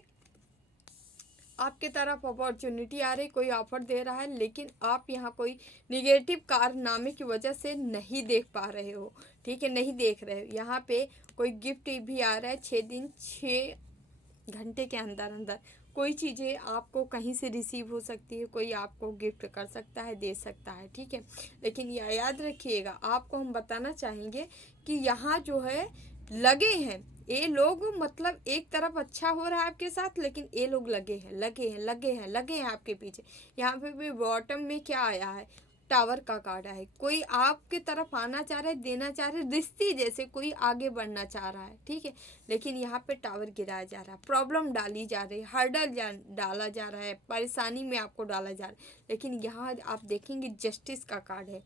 आपके तरफ अपॉर्चुनिटी आ रही, कोई ऑफर दे रहा है, लेकिन आप यहाँ कोई निगेटिव कारनामे की वजह से नहीं देख पा रहे हो, ठीक है, नहीं देख रहे हो। यहाँ पे कोई गिफ्ट भी आ रहा है, 6 दिन 6 घंटे के अंदर अंदर कोई चीज़ें आपको कहीं से रिसीव हो सकती है, कोई आपको गिफ्ट कर सकता है, दे सकता है, ठीक है। लेकिन यह याद रखिएगा, आपको हम बताना चाहेंगे कि यहाँ जो है लगे हैं ये लोग, मतलब एक तरफ अच्छा हो रहा है आपके साथ, लेकिन ये लोग लगे हैं, लगे हैं, लगे हैं, लगे हैं आपके पीछे। यहाँ पे भी बॉटम में क्या आया है, टावर का कार्ड है। कोई आपके तरफ आना चाह रहा है, देना चाह रहे, रिश्ते जैसे कोई आगे बढ़ना चाह रहा है, ठीक है। लेकिन यहाँ पे टावर गिराया जा रहा है, प्रॉब्लम डाली जा रही है, डाला जा रहा है, परेशानी में आपको डाला जा रहा है। लेकिन यहाँ आप देखेंगे जस्टिस का कार्ड है।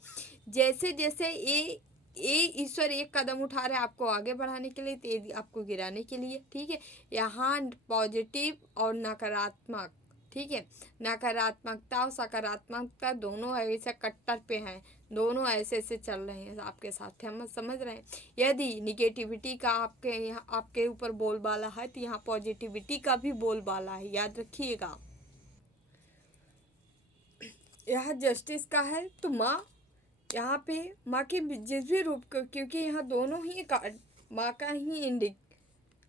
जैसे जैसे ये ईश्वर एक कदम उठा रहे हैं आपको आगे बढ़ाने के लिए, तेज आपको गिराने के लिए, ठीक है। यहाँ पॉजिटिव और नकारात्मक, ठीक है, नकारात्मकता और सकारात्मकता दोनों ऐसे कट्टर पे हैं, दोनों ऐसे ऐसे चल रहे हैं आपके साथ, हम समझ रहे हैं। यदि निगेटिविटी का आपके यहाँ आपके ऊपर बोलबाला है, तो यहाँ पॉजिटिविटी का भी बोलबाला है, याद रखिएगा। यहाँ जस्टिस का है तो माँ, यहाँ पे माँ के जिस भी रूप को, क्योंकि यहाँ दोनों ही कार्ड माँ का ही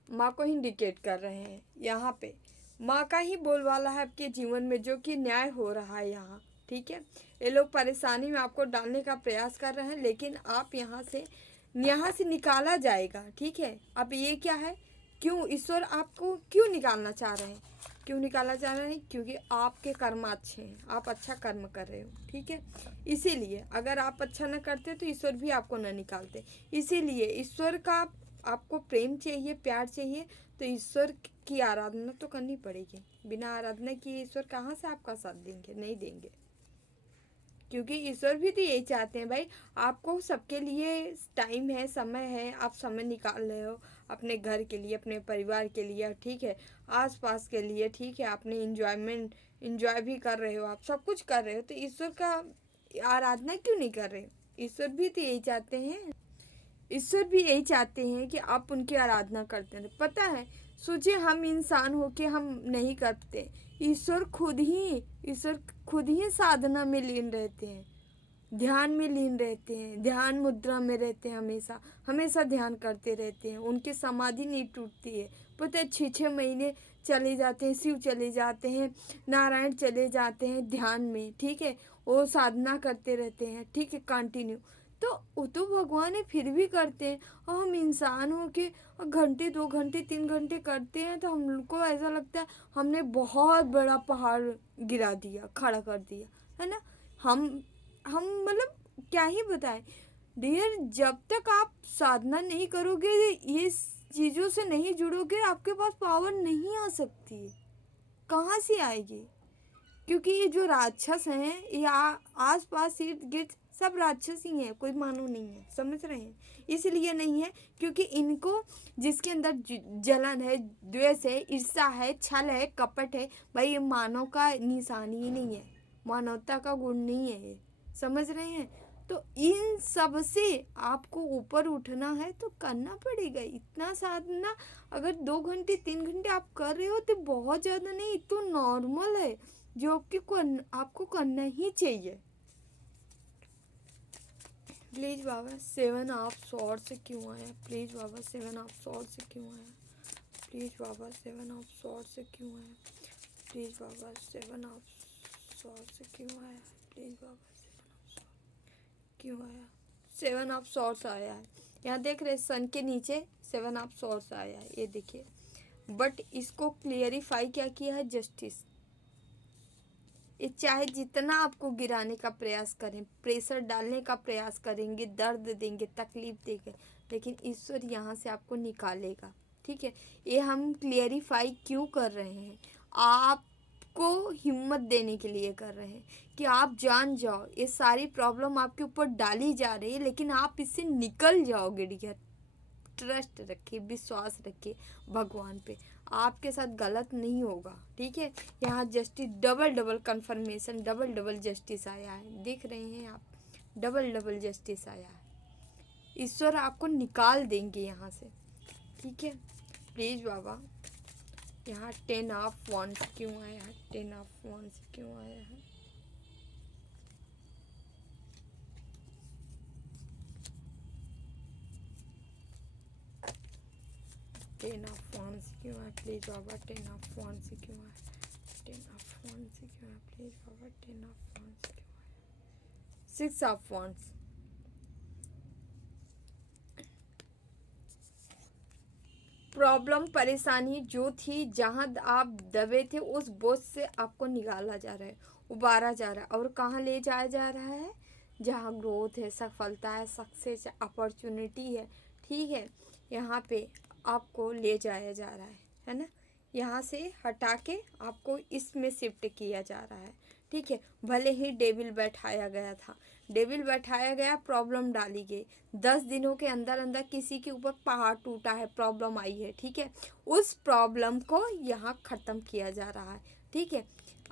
माँ को इंडिकेट कर रहे हैं। यहाँ पे माँ का ही बोलबाला है आपके जीवन में, जो कि न्याय हो रहा है यहाँ। ठीक है, ये लोग परेशानी में आपको डालने का प्रयास कर रहे हैं, लेकिन आप यहाँ से निकाला जाएगा। ठीक है, अब ये क्या है, क्यों ईश्वर आपको क्यों निकालना चाह रहे हैं, क्यों निकालना चाह रहे हैं? क्योंकि आपके कर्म अच्छे हैं, आप अच्छा कर्म कर रहे हो। ठीक है, इसीलिए अगर आप अच्छा न करते तो ईश्वर भी आपको न निकालते। इसीलिए ईश्वर का आपको प्रेम चाहिए, प्यार चाहिए, तो ईश्वर की आराधना तो करनी पड़ेगी। बिना आराधना किए ईश्वर कहाँ से आपका साथ देंगे? नहीं देंगे। क्योंकि ईश्वर भी तो यही चाहते हैं भाई, आपको सबके लिए टाइम है, समय है, आप समय निकाल रहे हो अपने घर के लिए, अपने परिवार के लिए। ठीक है, आसपास के लिए। ठीक है, अपने इंजॉय भी कर रहे हो, आप सब कुछ कर रहे हो, तो ईश्वर का आराधना क्यों नहीं कर रहे हो? ईश्वर भी तो यही चाहते हैं, ईश्वर भी यही चाहते हैं कि आप उनकी आराधना करते हैं। पता है, सोचिए हम इंसान होके हम नहीं करते, ईश्वर खुद ही साधना में लीन रहते हैं, ध्यान में लीन रहते हैं, ध्यान मुद्रा में रहते हैं, हमेशा हमेशा ध्यान करते रहते हैं। उनकी समाधि नहीं टूटती है। पता है, 6-6 महीने चले जाते हैं, शिव चले जाते हैं, नारायण चले जाते हैं ध्यान में। ठीक है, वो साधना करते रहते हैं। ठीक है, कंटिन्यू। तो वो तो भगवान है, फिर भी करते हैं। और हम इंसान हो के घंटे 2 घंटे 3 घंटे करते हैं, तो हमको ऐसा लगता है हमने बहुत बड़ा पहाड़ गिरा दिया, खड़ा कर दिया, है ना। हम मतलब क्या ही बताएं डियर, जब तक आप साधना नहीं करोगे, ये चीज़ों से नहीं जुड़ोगे, आपके पास पावर नहीं आ सकती। कहाँ से आएगी? क्योंकि ये जो राक्षस हैं, ये आस पास इर्द गिर्द सब राक्षस ही हैं, कोई मानव नहीं है। समझ रहे हैं? इसलिए नहीं है क्योंकि इनको, जिसके अंदर जलन है, द्वेष है, ईर्ष्या है, छल है, कपट है, भाई ये मानव का निशानी ही नहीं है, मानवता का गुण नहीं है ये। समझ रहे हैं? तो इन सब से आपको ऊपर उठना है तो करना पड़ेगा इतना साधना। अगर 2 घंटे 3 घंटे आप कर रहे हो तो बहुत ज़्यादा नहीं, तो नॉर्मल है, जो आपको करना ही चाहिए। प्लीज़ बाबा 7 ऑफ स्वॉर्ड से क्यों आया? प्लीज़ बाबा 7 ऑफ स्वॉर्ड से क्यों आया? प्लीज़ बाबा 7 ऑफ स्वॉर्ड से क्यों आया? प्लीज़ बाबा 7 ऑफ स्वॉर्ड से क्यों आया? प्लीज़ बाबा 7 ऑफ स्वॉर्ड क्यों आया? 7 ऑफ स्वॉर्ड्स आया है। यहाँ देख रहे सन के नीचे 7 ऑफ स्वॉर्ड्स आया है, ये देखिए। बट इसको क्लियरिफाई क्या किया है? जस्टिस। ये चाहे जितना आपको गिराने का प्रयास करें, प्रेशर डालने का प्रयास करेंगे, दर्द देंगे, तकलीफ देंगे, लेकिन ईश्वर यहाँ से आपको निकालेगा। ठीक है, ये हम क्लियरिफाई क्यों कर रहे हैं? आपको हिम्मत देने के लिए कर रहे हैं कि आप जान जाओ, ये सारी प्रॉब्लम आपके ऊपर डाली जा रही है, लेकिन आप इससे निकल जाओगे डियर। ट्रस्ट रखिए, विश्वास रखिए भगवान पे, आपके साथ गलत नहीं होगा। ठीक है, यहाँ justice double double confirmation, double double justice आया है, देख रहे हैं आप, डबल डबल जस्टिस आया है। ईश्वर आपको निकाल देंगे यहाँ से। ठीक है, प्लीज़ बाबा। यहाँ 10 ऑफ वॉन्ड्स क्यों आया है? 10 ऑफ वॉन्ड्स क्यों आया है? टेन ऑफ वॉन्ड्स क्यों है? प्लीज़ बाबा 10 ऑफ वॉन्ड्स क्यों है? 10 ऑफ वॉन्ड्स क्यों है? प्लीज़ बाबा 10 ऑफ वॉन्ड्स क्यों है? 6 ऑफ वॉन्ड्स। प्रॉब्लम, परेशानी जो थी, जहाँ आप दबे थे, उस बोझ से आपको निकाला जा रहा है, उबारा जा रहा है। और कहाँ ले जाया जा रहा है? जहाँ ग्रोथ है, सफलता है, सक्सेस है, अपॉर्चुनिटी है। ठीक है, यहाँ पे आपको ले जाया जा रहा है ना। यहाँ से हटा के आपको इसमें शिफ्ट किया जा रहा है। ठीक है, भले ही डेविल बैठाया गया था, डेविल बैठाया गया, प्रॉब्लम डाली गई, 10 दिनों के अंदर अंदर किसी के ऊपर पहाड़ टूटा है, प्रॉब्लम आई है। ठीक है, उस प्रॉब्लम को यहाँ ख़त्म किया जा रहा है। ठीक है,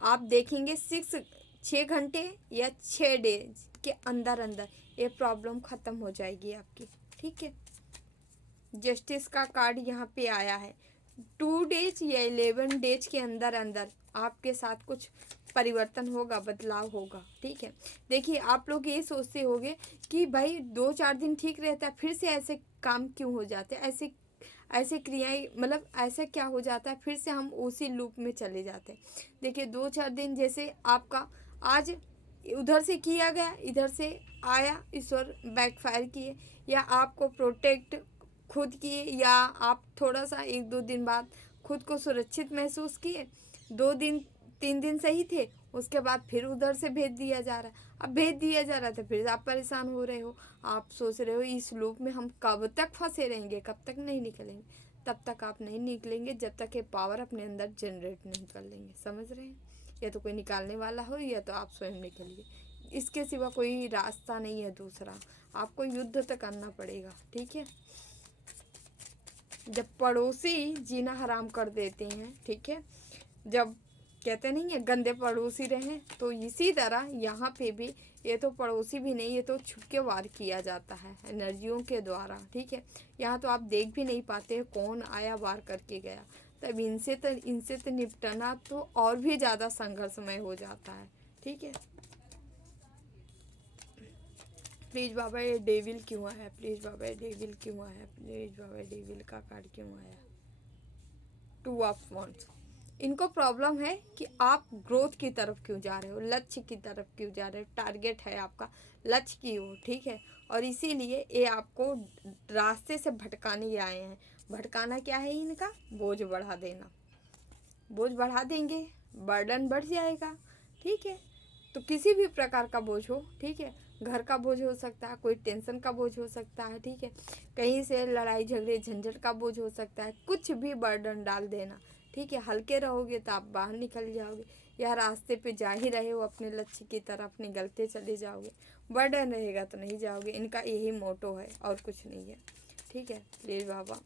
आप देखेंगे 6 घंटे या 6 डेज के अंदर अंदर ये प्रॉब्लम ख़त्म हो जाएगी आपकी। ठीक है, जस्टिस का कार्ड यहाँ पे आया है। 2 डेज या 11 डेज के अंदर अंदर आपके साथ कुछ परिवर्तन होगा, बदलाव होगा। ठीक है, देखिए आप लोग ये सोचते होंगे कि भाई 2-4 दिन ठीक रहता है, फिर से ऐसे काम क्यों हो जाते हैं, ऐसे ऐसे क्रियाएं, मतलब ऐसा क्या हो जाता है, फिर से हम उसी लूप में चले जाते हैं। देखिए 2-4 दिन जैसे आपका आज उधर से किया गया, इधर से आया, ईश्वर बैकफायर किए, या आपको प्रोटेक्ट खुद किए, या आप थोड़ा सा 1-2 दिन बाद खुद को सुरक्षित महसूस किए, 2 दिन 3 दिन सही थे, उसके बाद फिर उधर से भेज दिया जा रहा है। अब भेज दिया जा रहा था, फिर आप परेशान हो रहे हो, आप सोच रहे हो इस लूप में हम कब तक फंसे रहेंगे, कब तक नहीं निकलेंगे। तब तक आप नहीं निकलेंगे जब तक ये पावर अपने अंदर जनरेट नहीं कर लेंगे। समझ रहे हैं, या तो कोई निकालने वाला हो, या तो आप स्वयं निकलिए, इसके सिवा कोई रास्ता नहीं है दूसरा। आपको युद्ध तो करना पड़ेगा। ठीक है, जब पड़ोसी जीना हराम कर देते हैं, ठीक है, जब कहते नहीं है गंदे पड़ोसी रहें, तो इसी तरह यहाँ पे भी ये तो पड़ोसी भी नहीं, ये तो छुप के वार किया जाता है एनर्जियों के द्वारा। ठीक है, यहाँ तो आप देख भी नहीं पाते कौन आया वार करके गया। तब इनसे तो निपटना तो और भी ज़्यादा संघर्षमय हो जाता है। ठीक है, प्लीज़ बाबा ये डेविल क्यों आया, प्लीज़ बाबा ये डेविल क्यों आया, प्लीज़ बाबा ये डेविल का कार्ड क्यों आया। 2 ऑफ वांड्स, इनको प्रॉब्लम है कि आप ग्रोथ की तरफ क्यों जा रहे हो, लक्ष्य की तरफ क्यों जा रहे हो, टारगेट है आपका लक्ष्य की ओर। ठीक है, और इसीलिए ये आपको रास्ते से भटकाने आए हैं। भटकाना क्या है इनका, बोझ बढ़ा देना। बोझ बढ़ा देंगे, बर्डन बढ़ जाएगा। ठीक है, तो किसी भी प्रकार का बोझ हो, ठीक है, घर का बोझ हो सकता है, कोई टेंशन का बोझ हो सकता है, ठीक है, कहीं से लड़ाई झगड़े झंझट का बोझ हो सकता है, कुछ भी बर्डन डाल देना। ठीक है, हल्के रहोगे तो आप बाहर निकल जाओगे, या रास्ते पे जा ही रहे हो अपने लक्ष्य की तरफ, अपने गलते चले जाओगे। बर्डन रहेगा तो नहीं जाओगे, इनका यही मोटो है और कुछ नहीं है। ठीक है, प्लीज़ बाबा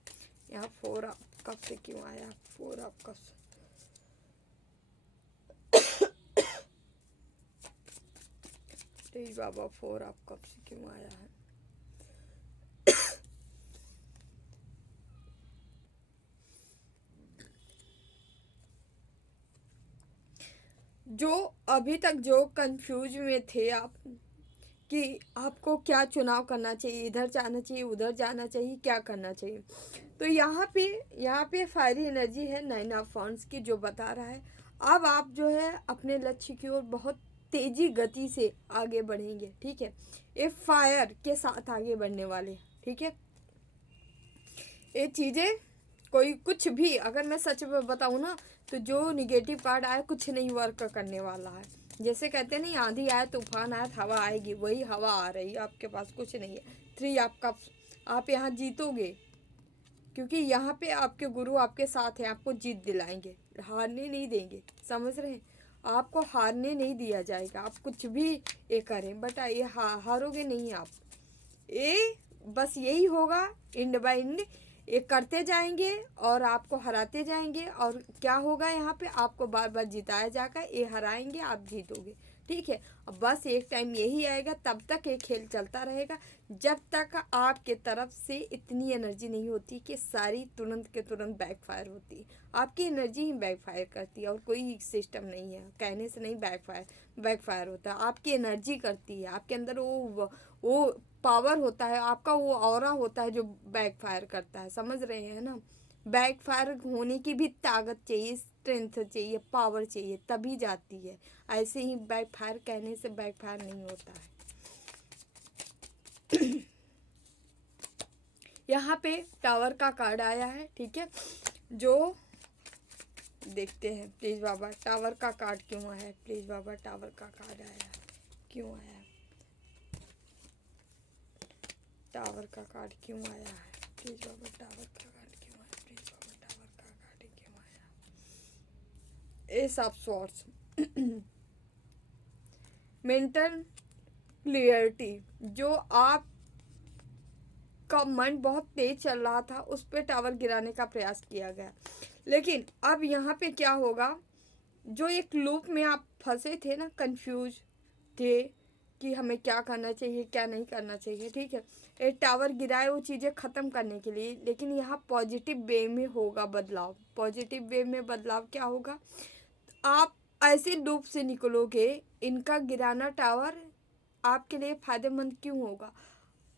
यहाँ 4 ऑफ कप से क्यों आया, 4 ऑफ कप से। प्लीज बाबा 4 ऑफ कप से क्यों आया है। जो अभी तक जो कंफ्यूज में थे आप कि आपको क्या चुनाव करना चाहिए, इधर जाना चाहिए, उधर जाना चाहिए, क्या करना चाहिए, तो यहाँ पे फायरी एनर्जी है 9 ऑफ वांड्स की, जो बता रहा है अब आप जो है अपने लक्ष्य की ओर बहुत तेजी गति से आगे बढ़ेंगे। ठीक है, ये फायर के साथ आगे बढ़ने वाले। ठीक है, ये चीज़ें कोई कुछ भी, अगर मैं सच में बताऊँ ना, तो जो निगेटिव कार्ड आया कुछ नहीं वर्क करने वाला है। जैसे कहते नहीं आंधी आया तूफान आया हवा आएगी, वही हवा आ रही है, आपके पास कुछ नहीं है। 3 आपका, आप यहाँ जीतोगे, क्योंकि यहाँ पे आपके गुरु आपके साथ हैं, आपको जीत दिलाएंगे, हारने नहीं देंगे। समझ रहे हैं, आपको हारने नहीं दिया जाएगा, आप कुछ भी ये करें, बट ये हारोगे नहीं आप। ये बस यही होगा, इंड बाय इंड ये करते जाएंगे और आपको हराते जाएंगे, और क्या होगा यहाँ पे आपको बार बार जिताया जाएगा, ये हराएंगे, आप जीतोगे। ठीक है, अब बस एक टाइम यही आएगा, तब तक ये खेल चलता रहेगा जब तक आपके तरफ से इतनी एनर्जी नहीं होती कि सारी तुरंत के तुरंत बैकफायर होती है। आपकी एनर्जी ही बैकफायर करती है, और कोई सिस्टम नहीं है, कहने से नहीं बैकफायर होता है, आपकी एनर्जी करती है, आपके अंदर वो पावर होता है, आपका वो ऑरा होता है जो बैकफायर करता है। समझ रहे हैं ना, बैकफायर होने की भी ताकत चाहिए, स्ट्रेंथ चाहिए, पावर चाहिए, तभी जाती है। ऐसे ही बैकफायर कहने से बैकफायर नहीं होता है। यहाँ पे टावर का कार्ड आया है। ठीक है, जो देखते हैं, प्लीज़ बाबा टावर का कार्ड क्यों आया है, प्लीज़ बाबा टावर का कार्ड आया है, क्यों आया है, टावर का कार्ड क्यों आया है, प्लीज़ बाबा टावर का कार्ड क्यों आया, प्लीज़ बाबा टावर का कार्ड क्यों आया। S of swords, mental clarity, जो आप का मन बहुत तेज चल रहा था, उस पर टावर गिराने का प्रयास किया गया, लेकिन अब यहाँ पे क्या होगा, जो एक लूप में आप फंसे थे ना, कंफ्यूज थे कि हमें क्या करना चाहिए क्या नहीं करना चाहिए। ठीक है, ये टावर गिराए वो चीज़ें ख़त्म करने के लिए, लेकिन यहाँ पॉजिटिव वे में होगा बदलाव। पॉजिटिव वे में बदलाव क्या होगा, आप ऐसे लूप से निकलोगे। इनका गिराना टावर आपके लिए फायदेमंद क्यों होगा?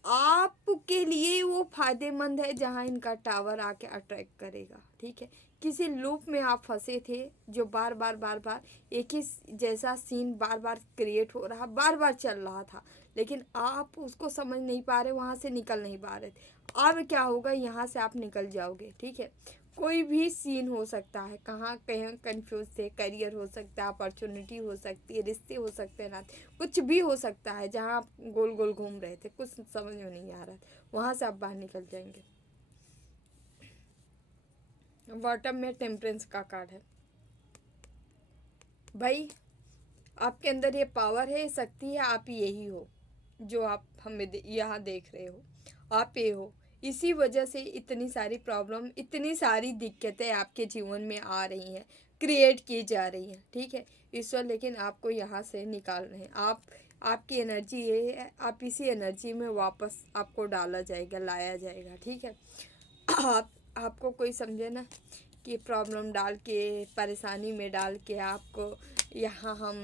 आपके लिए वो फायदेमंद है जहाँ इनका टावर आके अट्रैक्ट करेगा। ठीक है, किसी लूप में आप फंसे थे जो बार बार बार बार एक ही जैसा सीन बार बार क्रिएट हो रहा, बार बार चल रहा था, लेकिन आप उसको समझ नहीं पा रहे, वहाँ से निकल नहीं पा रहे थे। अब क्या होगा, यहाँ से आप निकल जाओगे। ठीक है, कोई भी सीन हो सकता है, कहाँ कहीं कंफ्यूज थे, करियर हो सकता है, अपॉर्चुनिटी हो सकती है, रिश्ते हो सकते हैं, ना कुछ भी हो सकता है। जहाँ आप गोल गोल घूम रहे थे, कुछ समझ में नहीं आ रहा था, वहाँ से आप बाहर निकल जाएंगे। बॉटम में टेम्परेंस का कार्ड है। भाई आपके अंदर ये पावर है, शक्ति है, आप यही हो जो आप हमें यहाँ देख रहे हो, आप ये हो। इसी वजह से इतनी सारी प्रॉब्लम, इतनी सारी दिक्कतें आपके जीवन में आ रही हैं, क्रिएट की जा रही हैं। ठीक है, ईश्वर लेकिन आपको यहाँ से निकाल रहे हैं। आपकी एनर्जी ये है, आप इसी एनर्जी में वापस आपको डाला जाएगा, लाया जाएगा। ठीक है, आपको कोई समझे ना कि प्रॉब्लम डाल के, परेशानी में डाल के आपको यहाँ हम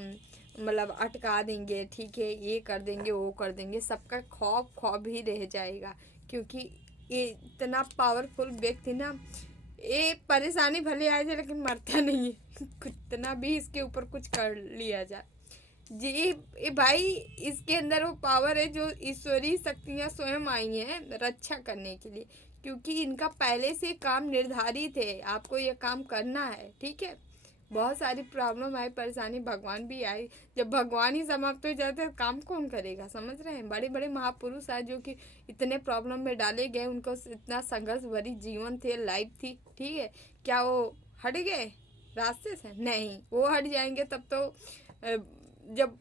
मतलब अटका देंगे। ठीक है, ये कर देंगे, वो कर देंगे, सबका खौफ खौफ ही रह जाएगा। क्योंकि ये इतना पावरफुल व्यक्ति ना, ये परेशानी भले आ जाए लेकिन मरता नहीं है कितना भी इसके ऊपर कुछ कर लिया जाए। जी ये भाई, इसके अंदर वो पावर है जो ईश्वरीय शक्तियाँ स्वयं आई हैं रक्षा करने के लिए। क्योंकि इनका पहले से काम निर्धारित है, आपको ये काम करना है। ठीक है, बहुत सारी प्रॉब्लम आई, परेशानी भगवान भी आई। जब भगवान ही समाप्त हो जाते हैं, काम कौन करेगा? समझ रहे हैं, बड़े बड़े महापुरुष हैं जो कि इतने प्रॉब्लम में डाले गए, उनको इतना संघर्ष भरी जीवन थे, लाइफ थी। ठीक है, क्या वो हट गए रास्ते से? नहीं, वो हट जाएंगे तब तो जब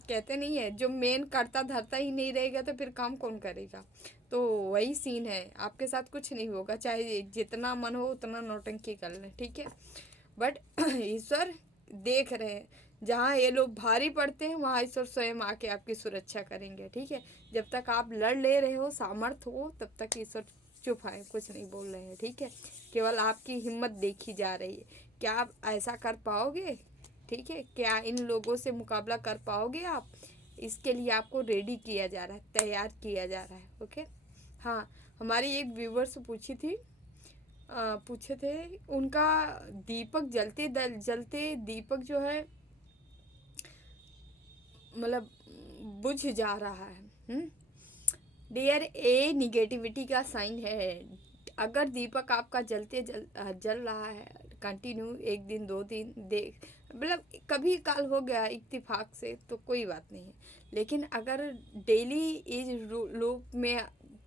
कहते नहीं है, जो मेन करता धरता ही नहीं रहेगा तो फिर काम कौन करेगा? तो वही सीन है, आपके साथ कुछ नहीं होगा, चाहे जितना मन हो उतना नौटंकी कर लें। ठीक है, बट ईश्वर देख रहे हैं, जहाँ ये लोग भारी पड़ते हैं वहाँ ईश्वर स्वयं आके आपकी सुरक्षा करेंगे। ठीक है, जब तक आप लड़ ले रहे हो, सामर्थ्य हो, तब तक ईश्वर चुप है, कुछ नहीं बोल रहे हैं। ठीक है, केवल आपकी हिम्मत देखी जा रही है, क्या आप ऐसा कर पाओगे? ठीक है, क्या इन लोगों से मुकाबला कर पाओगे आप? इसके लिए आपको रेडी किया जा रहा है, तैयार किया जा रहा है। ओके, हाँ, हमारी एक व्यूवर्स पूछे थे, उनका दीपक जलते जलते दीपक जो है मतलब बुझ जा रहा है। डियर, ए निगेटिविटी का साइन है। अगर दीपक आपका जल रहा है कंटिन्यू, एक दिन 2 दिन देख मतलब कभी काल हो गया इत्तेफाक से तो कोई बात नहीं है, लेकिन अगर डेली इस लूप में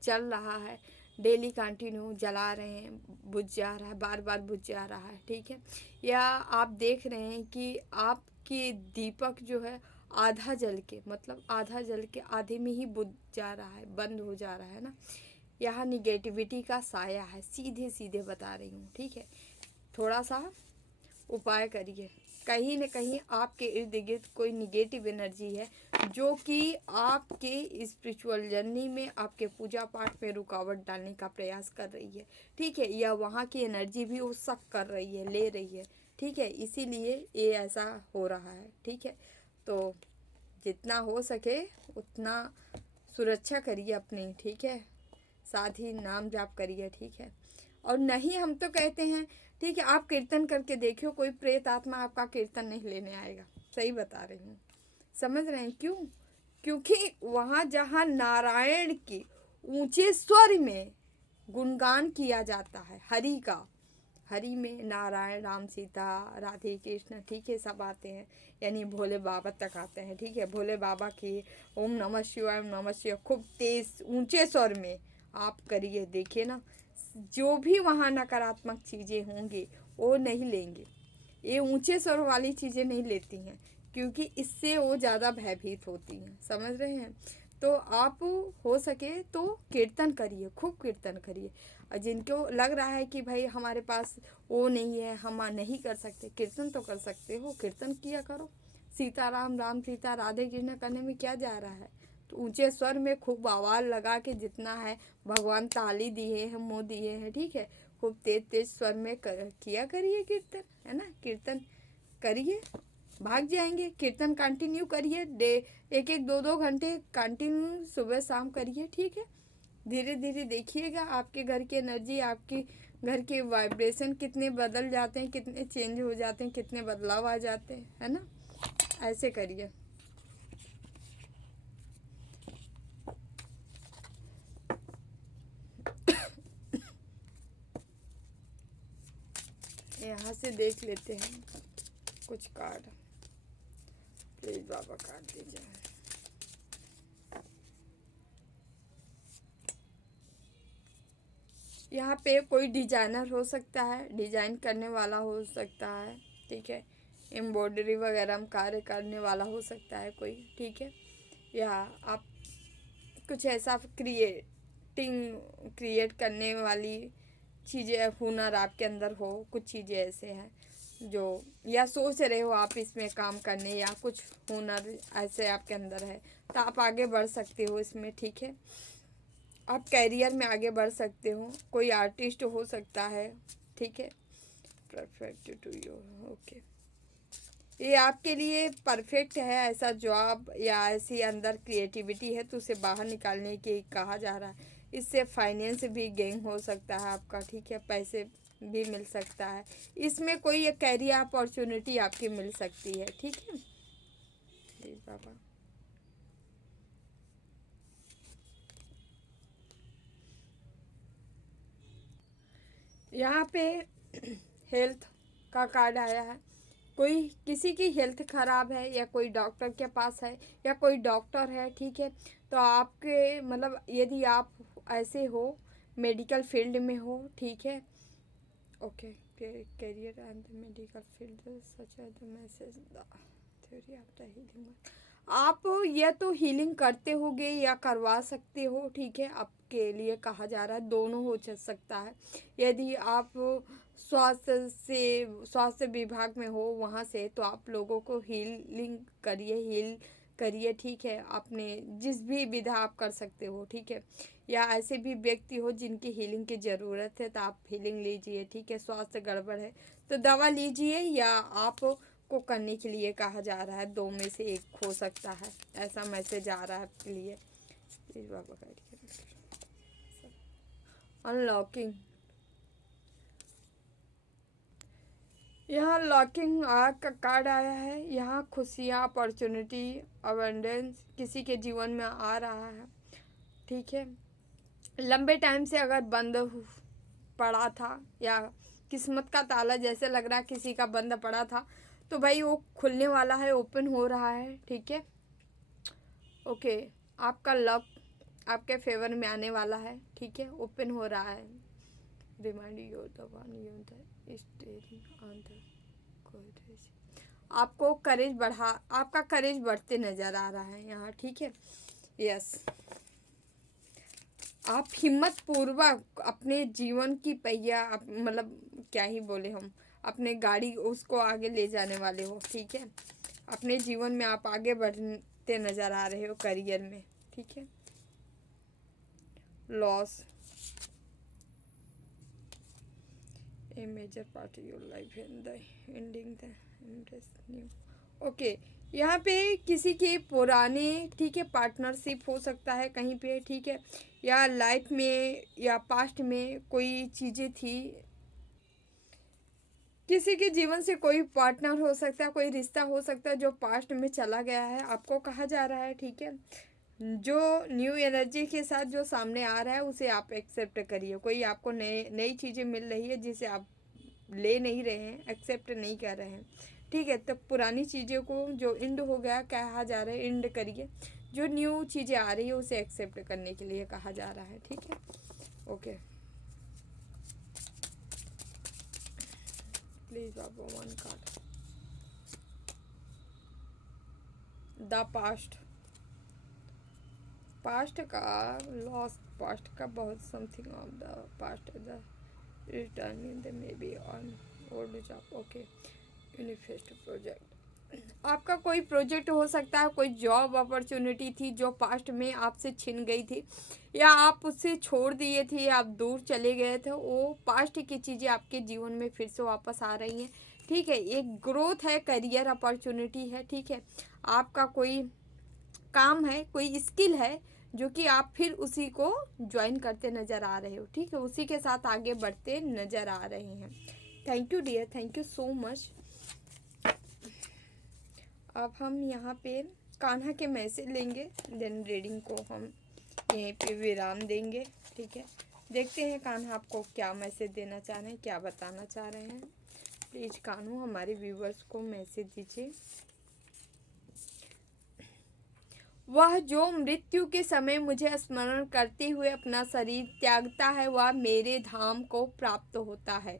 चल रहा है, डेली कंटिन्यू जला रहे हैं, बुझ जा रहा है, बार बार बुझ जा रहा है। ठीक है, या आप देख रहे हैं कि आपकी दीपक जो है आधा जल के, मतलब आधा जल के आधे में ही बुझ जा रहा है, बंद हो जा रहा है ना, यहाँ निगेटिविटी का साया है, सीधे सीधे बता रही हूँ। ठीक है, थोड़ा सा उपाय करिए, कहीं न कहीं आपके इर्द गिर्द कोई निगेटिव एनर्जी है जो कि आपके स्पिरिचुअल जर्नी में, आपके पूजा पाठ में रुकावट डालने का प्रयास कर रही है। ठीक है, या वहाँ की एनर्जी भी वो शक कर रही है, ले रही है। ठीक है, इसीलिए ये ऐसा हो रहा है। ठीक है, तो जितना हो सके उतना सुरक्षा करिए अपनी। ठीक है, साथ ही नाम जाप करिए। ठीक है, और नहीं हम तो कहते हैं, ठीक है, आप कीर्तन करके देखियो, कोई प्रेत आत्मा आपका कीर्तन नहीं लेने आएगा, सही बता रही हूँ। समझ रहे हैं क्यों? क्योंकि वहाँ जहाँ नारायण की ऊंचे स्वर में गुणगान किया जाता है हरि का, हरि में नारायण, राम, सीता, राधे कृष्ण, ठीक है, सब आते हैं, यानी भोले बाबा तक आते हैं। ठीक है, भोले बाबा की ओम नमः शिवाय, ओम नमः शिवाय खूब तेज ऊंचे स्वर में आप करिए, देखिए ना, जो भी वहाँ नकारात्मक चीज़ें होंगी वो नहीं लेंगे, ये ऊंचे स्वर वाली चीज़ें नहीं लेती हैं, क्योंकि इससे वो ज़्यादा भयभीत होती हैं। समझ रहे हैं? तो आप हो सके तो कीर्तन करिए, खूब कीर्तन करिए। और जिनको लग रहा है कि भाई हमारे पास वो नहीं है, हम नहीं कर सकते, कीर्तन तो कर सकते हो, कीर्तन किया करो। सीताराम, राम सीता, राधे कृष्ण करने में क्या जा रहा है? तो ऊंचे स्वर में खूब आवाज़ लगा के, जितना है भगवान ताली दिए हैं, मुँह दिए हैं। ठीक है, खूब तेज तेज स्वर में किया करिए कीर्तन, है ना, कीर्तन करिए। भाग जाएंगे। कीर्तन कंटिन्यू करिए, डे 1-1 2-2 घंटे कंटिन्यू सुबह शाम करिए, ठीक है। धीरे धीरे देखिएगा आपके घर की एनर्जी, आपके घर के वाइब्रेशन कितने बदल जाते हैं, कितने चेंज हो जाते हैं, कितने बदलाव आ जाते हैं, है ना। ऐसे करिए। यहाँ से देख लेते हैं कुछ कार्ड। प्लीज बाबा कार्ड दीजिए। यहाँ पे कोई डिजाइनर हो सकता है, डिजाइन करने वाला हो सकता है, ठीक है। एम्ब्रॉयडरी वगैरह में कार्य करने वाला हो सकता है कोई, ठीक है। या आप कुछ ऐसा क्रिएट करने वाली चीज़ें, हुनर आपके अंदर हो, कुछ चीज़ें ऐसे हैं जो, या सोच रहे हो आप इसमें काम करने, या कुछ हुनर ऐसे आपके अंदर है, तो आप आगे बढ़ सकते हो इसमें, ठीक है। आप कैरियर में आगे बढ़ सकते हो। कोई आर्टिस्ट हो सकता है, ठीक है। Perfect to you, okay. ये आपके लिए परफेक्ट है, ऐसा जॉब या ऐसी अंदर क्रिएटिविटी है तो उसे बाहर निकालने के कहा जा रहा है। इससे फाइनेंस भी गेन हो सकता है आपका, ठीक है। पैसे भी मिल सकता है इसमें, कोई कैरियर अपॉर्चुनिटी आपकी मिल सकती है, ठीक है। प्लीज बाबा। यहाँ पे हेल्थ का कार्ड आया है। कोई किसी की हेल्थ ख़राब है, या कोई डॉक्टर के पास है, या कोई डॉक्टर है, ठीक है। तो आपके मतलब यदि आप ऐसे हो, मेडिकल फील्ड में हो, ठीक है, okay. Career and medical field such as the message the theory of the healing. आप या तो हीलिंग करते होगे या करवा सकते हो, ठीक है। आपके लिए कहा जा रहा है, दोनों हो सकता है। यदि आप स्वास्थ्य विभाग में हो वहाँ से, तो आप लोगों को हील करिए, ठीक है। आपने जिस भी विधा आप कर सकते हो, ठीक है। या ऐसे भी व्यक्ति हो जिनकी हीलिंग की ज़रूरत है, तो आप हीलिंग लीजिए, ठीक है। स्वास्थ्य गड़बड़ है तो दवा लीजिए, या आप को करने के लिए कहा जा रहा है, दो में से एक हो सकता है, ऐसा मैसेज आ रहा है आपके लिए। प्लीज बाबा करिए। अनलॉकिंग, यहाँ लॉकिंग आग का कार्ड आया है। यहाँ खुशियाँ, अपॉर्चुनिटी, अबंडेंस किसी के जीवन में आ रहा है, ठीक है। लंबे टाइम से अगर बंद पड़ा था, या किस्मत का ताला जैसे लग रहा है किसी का बंद पड़ा था, तो भाई वो खुलने वाला है, ओपन हो रहा है, ठीक है, ओके। आपका लक आपके फेवर में आने वाला है, ठीक है, ओपन हो रहा है। Remind you the one you the steering on the courage. आपको करेज बढ़ा, आपका करेज बढ़ते नज़र आ रहा है यहाँ, ठीक है। यस, आप हिम्मत पूर्वक अपने जीवन की पहिया, मतलब क्या ही बोले हम, अपने गाड़ी उसको आगे ले जाने वाले हो, ठीक है। अपने जीवन में आप आगे बढ़ते नज़र आ रहे हो करियर में, ठीक है। Loss, a major part of your life and the ending the new, okay. यहाँ पे किसी के पुराने, ठीक है, पार्टनरशिप हो सकता है कहीं पे, ठीक है। या लाइफ में या पास्ट में कोई चीज़ें थी, किसी के जीवन से कोई पार्टनर हो सकता है, कोई रिश्ता हो सकता है जो पास्ट में चला गया है, आपको कहा जा रहा है, ठीक है। जो न्यू एनर्जी के साथ जो सामने आ रहा है उसे आप एक्सेप्ट करिए। कोई आपको नई चीज़ें मिल रही है जिसे आप ले नहीं रहे हैं, एक्सेप्ट नहीं कर रहे हैं, ठीक है। तो पुरानी चीज़ों को जो इंड हो गया कहा जा रहा है, इंड करिए। जो न्यू चीज़ें आ रही है उसे एक्सेप्ट करने के लिए कहा जा रहा है, ठीक है, okay. Please Baba one card, the past. Past का लॉस्ट, पास्ट का बहुत something of the past the returning the may be on old job, okay. यूनिफेस्ट प्रोजेक्ट, आपका कोई प्रोजेक्ट हो सकता है, कोई जॉब अपॉर्चुनिटी थी जो पास्ट में आपसे छिन गई थी, या आप उससे छोड़ दिए थे, या आप दूर चले गए थे, वो पास्ट की चीज़ें आपके जीवन में फिर से वापस आ रही हैं, ठीक है, एक ग्रोथ है, करियर अपॉर्चुनिटी है, ठीक है, आपका कोई काम है, कोई स्किल है जो कि आप फिर उसी को ज्वाइन करते नज़र आ रहे हो, ठीक है, उसी के साथ आगे बढ़ते नज़र आ रहे हैं। Thank you dear, thank you so much. अब हम यहाँ पे कान्हा के मैसेज लेंगे, देन रीडिंग को हम यहीं पे विराम देंगे, ठीक है। देखते हैं कान्हा आपको क्या मैसेज देना चाह रहे हैं, क्या बताना चाह रहे हैं। प्लीज़ कान्हा हमारे व्यूवर्स को मैसेज दीजिए। वह जो मृत्यु के समय मुझे स्मरण करते हुए अपना शरीर त्यागता है वह मेरे धाम को प्राप्त होता है,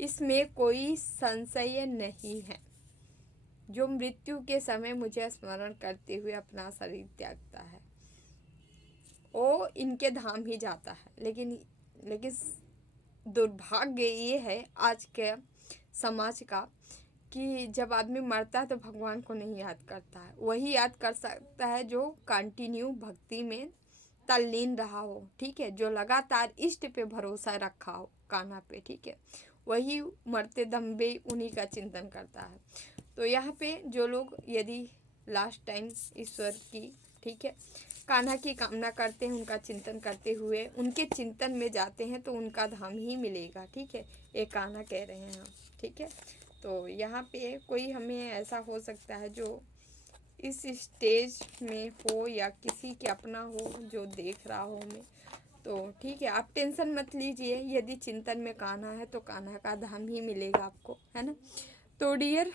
इसमें कोई संशय नहीं है। जो मृत्यु के समय मुझे स्मरण करते हुए अपना शरीर त्यागता है वो इनके धाम ही जाता है। लेकिन दुर्भाग्य ये है आज के समाज का कि जब आदमी मरता है तो भगवान को नहीं याद करता है। वही याद कर सकता है जो कंटिन्यू भक्ति में तल्लीन रहा हो, ठीक है, जो लगातार इष्ट पे भरोसा रखा हो, कान्हा पे, ठीक है, वही मरते दम पे उन्हीं का चिंतन करता है। तो यहाँ पे जो लोग यदि लास्ट टाइम ईश्वर की, ठीक है, कान्हा की कामना करते हैं, उनका चिंतन करते हुए उनके चिंतन में जाते हैं तो उनका धाम ही मिलेगा, ठीक है, ये कान्हा कह रहे हैं हम, ठीक है। तो यहाँ पे कोई हमें ऐसा हो सकता है जो इस स्टेज में हो या किसी के अपना हो जो देख रहा हो हमें, तो ठीक है, आप टेंशन मत लीजिए। यदि चिंतन में कान्हा है तो कान्हा का धाम ही मिलेगा आपको, है ना। तो डियर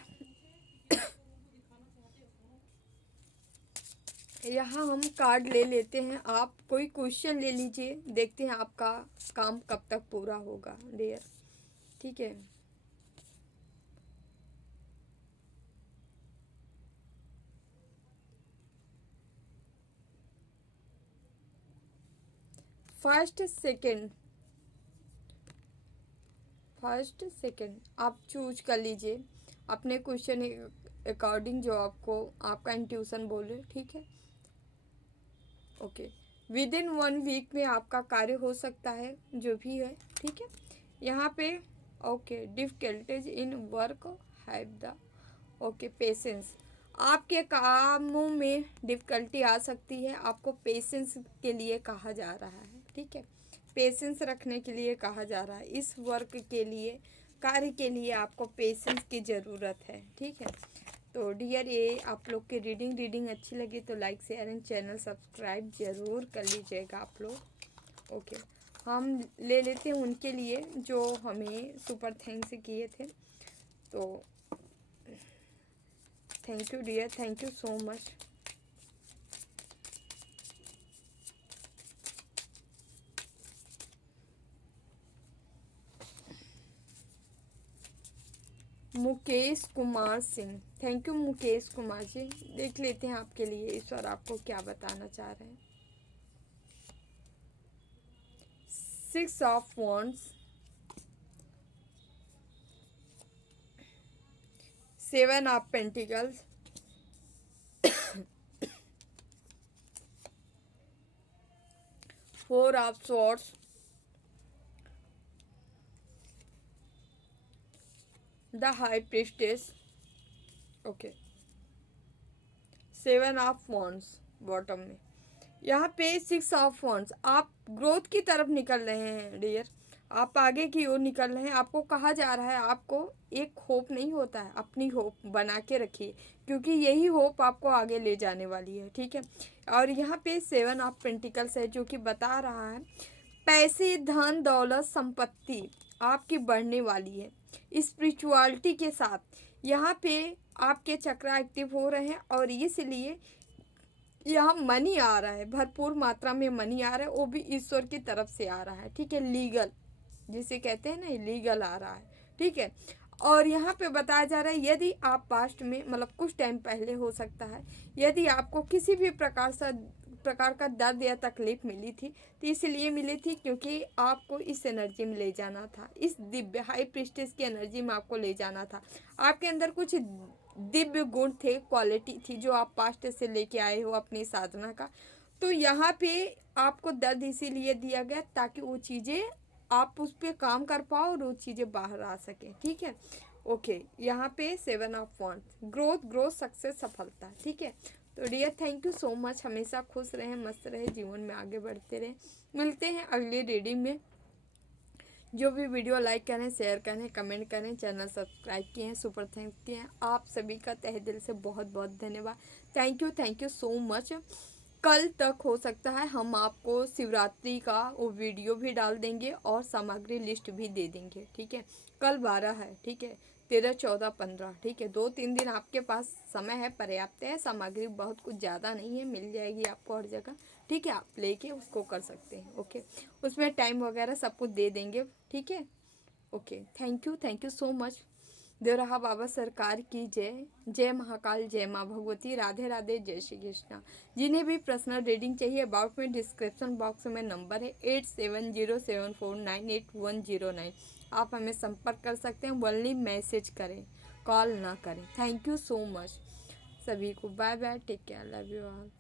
यहाँ हम कार्ड ले लेते हैं, आप कोई क्वेश्चन ले लीजिए, देखते हैं आपका काम कब तक पूरा होगा डियर, ठीक है। फर्स्ट सेकंड आप चूज कर लीजिए अपने क्वेश्चन अकॉर्डिंग जो आपको आपका इंट्यूशन बोले, ठीक है। ओके, विद इन 1 वीक में आपका कार्य हो सकता है जो भी है, ठीक है। यहाँ पे okay, difficulties in work have the, okay, patience, आपके कामों में डिफ़िकल्टी आ सकती है, आपको पेशेंस के लिए कहा जा रहा है, ठीक है, पेशेंस रखने के लिए कहा जा रहा है। इस वर्क के लिए, कार्य के लिए आपको पेशेंस की ज़रूरत है, ठीक है। तो डियर ये आप लोग की रीडिंग अच्छी लगी तो like share and channel subscribe ज़रूर कर लीजिएगा आप लोग। ओके, हम ले लेते हैं उनके लिए जो हमें सुपर थैंक्स किए थे। तो thank you dear, thank you so much. Mukesh Kumar Singh, thank you Mukesh Kumar ji. देख लेते हैं आपके लिए ईश्वर आपको क्या बताना चाह रहे हैं। 6 of wands, 7 of pentacles, 4 of swords, the high priestess, okay, 7 of wands bottom में। यहाँ पे 6 ऑफ वॉन्ड्स, आप ग्रोथ की तरफ निकल रहे हैं डियर, आप आगे की ओर निकल रहे हैं। आपको कहा जा रहा है आपको एक होप नहीं होता है, अपनी होप बना के रखिए क्योंकि यही होप आपको आगे ले जाने वाली है, ठीक है। और यहाँ पे 7 ऑफ पेंटिकल्स है जो कि बता रहा है पैसे, धन दौलत, संपत्ति आपकी बढ़ने वाली है स्पिरिचुअलिटी के साथ। यहाँ पे आपके चक्र एक्टिव हो रहे हैं और इसलिए यहाँ मनी आ रहा है, भरपूर मात्रा में मनी आ रहा है, वो भी ईश्वर की तरफ से आ रहा है, ठीक है, लीगल जिसे कहते हैं ना, लीगल आ रहा है, ठीक है। और यहाँ पे बताया जा रहा है यदि आप पास्ट में मतलब कुछ टाइम पहले हो सकता है यदि आपको किसी भी प्रकार का दर्द या तकलीफ मिली थी तो इसलिए मिली थी क्योंकि आपको इस एनर्जी में ले जाना था, इस दिव्य हाई प्रीस्टेस की एनर्जी में आपको ले जाना था। आपके अंदर कुछ दिव्य गुण थे, क्वालिटी थी जो आप पास्ट से लेके आए हो अपनी साधना का। तो यहाँ पे आपको दर्द इसीलिए दिया गया ताकि वो चीज़ें आप उस पर काम कर पाओ और वो चीज़ें बाहर आ सकें, ठीक है। ओके, यहाँ पे 7 ऑफ वांड्स, ग्रोथ सक्सेस, सफलता। ठीक है, तो dear thank you so much. हमेशा खुश रहें, मस्त रहें, जीवन में आगे बढ़ते रहें। मिलते हैं अगली रीडिंग में। जो भी वीडियो लाइक करें, शेयर करें, कमेंट करें, चैनल सब्सक्राइब किए हैं, सुपर थैंक किए हैं, आप सभी का तहे दिल से बहुत बहुत धन्यवाद। Thank you so much. कल तक हो सकता है हम आपको शिवरात्रि का वो वीडियो भी डाल देंगे और सामग्री लिस्ट भी दे देंगे। ठीक है, कल 12 है। ठीक है, 13, 14, 15। ठीक है, 2-3 दिन आपके पास समय है, पर्याप्त है। सामग्री बहुत कुछ ज़्यादा नहीं है, मिल जाएगी आपको हर जगह। ठीक है, आप लेके उसको कर सकते हैं। ओके, उसमें टाइम वगैरह सब कुछ दे देंगे। ठीक है, okay, thank you so much. Devraha Baba सरकार की जय। जय महाकाल, जय माँ भगवती, राधे राधे, जय श्री कृष्णा। जिन्हें भी पर्सनल रीडिंग चाहिए, अबाउट में डिस्क्रिप्शन बॉक्स में नंबर है 8707498109। आप हमें संपर्क कर सकते हैं, ओनली मैसेज करें, कॉल ना करें। थैंक यू सो मच सभी को। Bye bye, take care, love you all.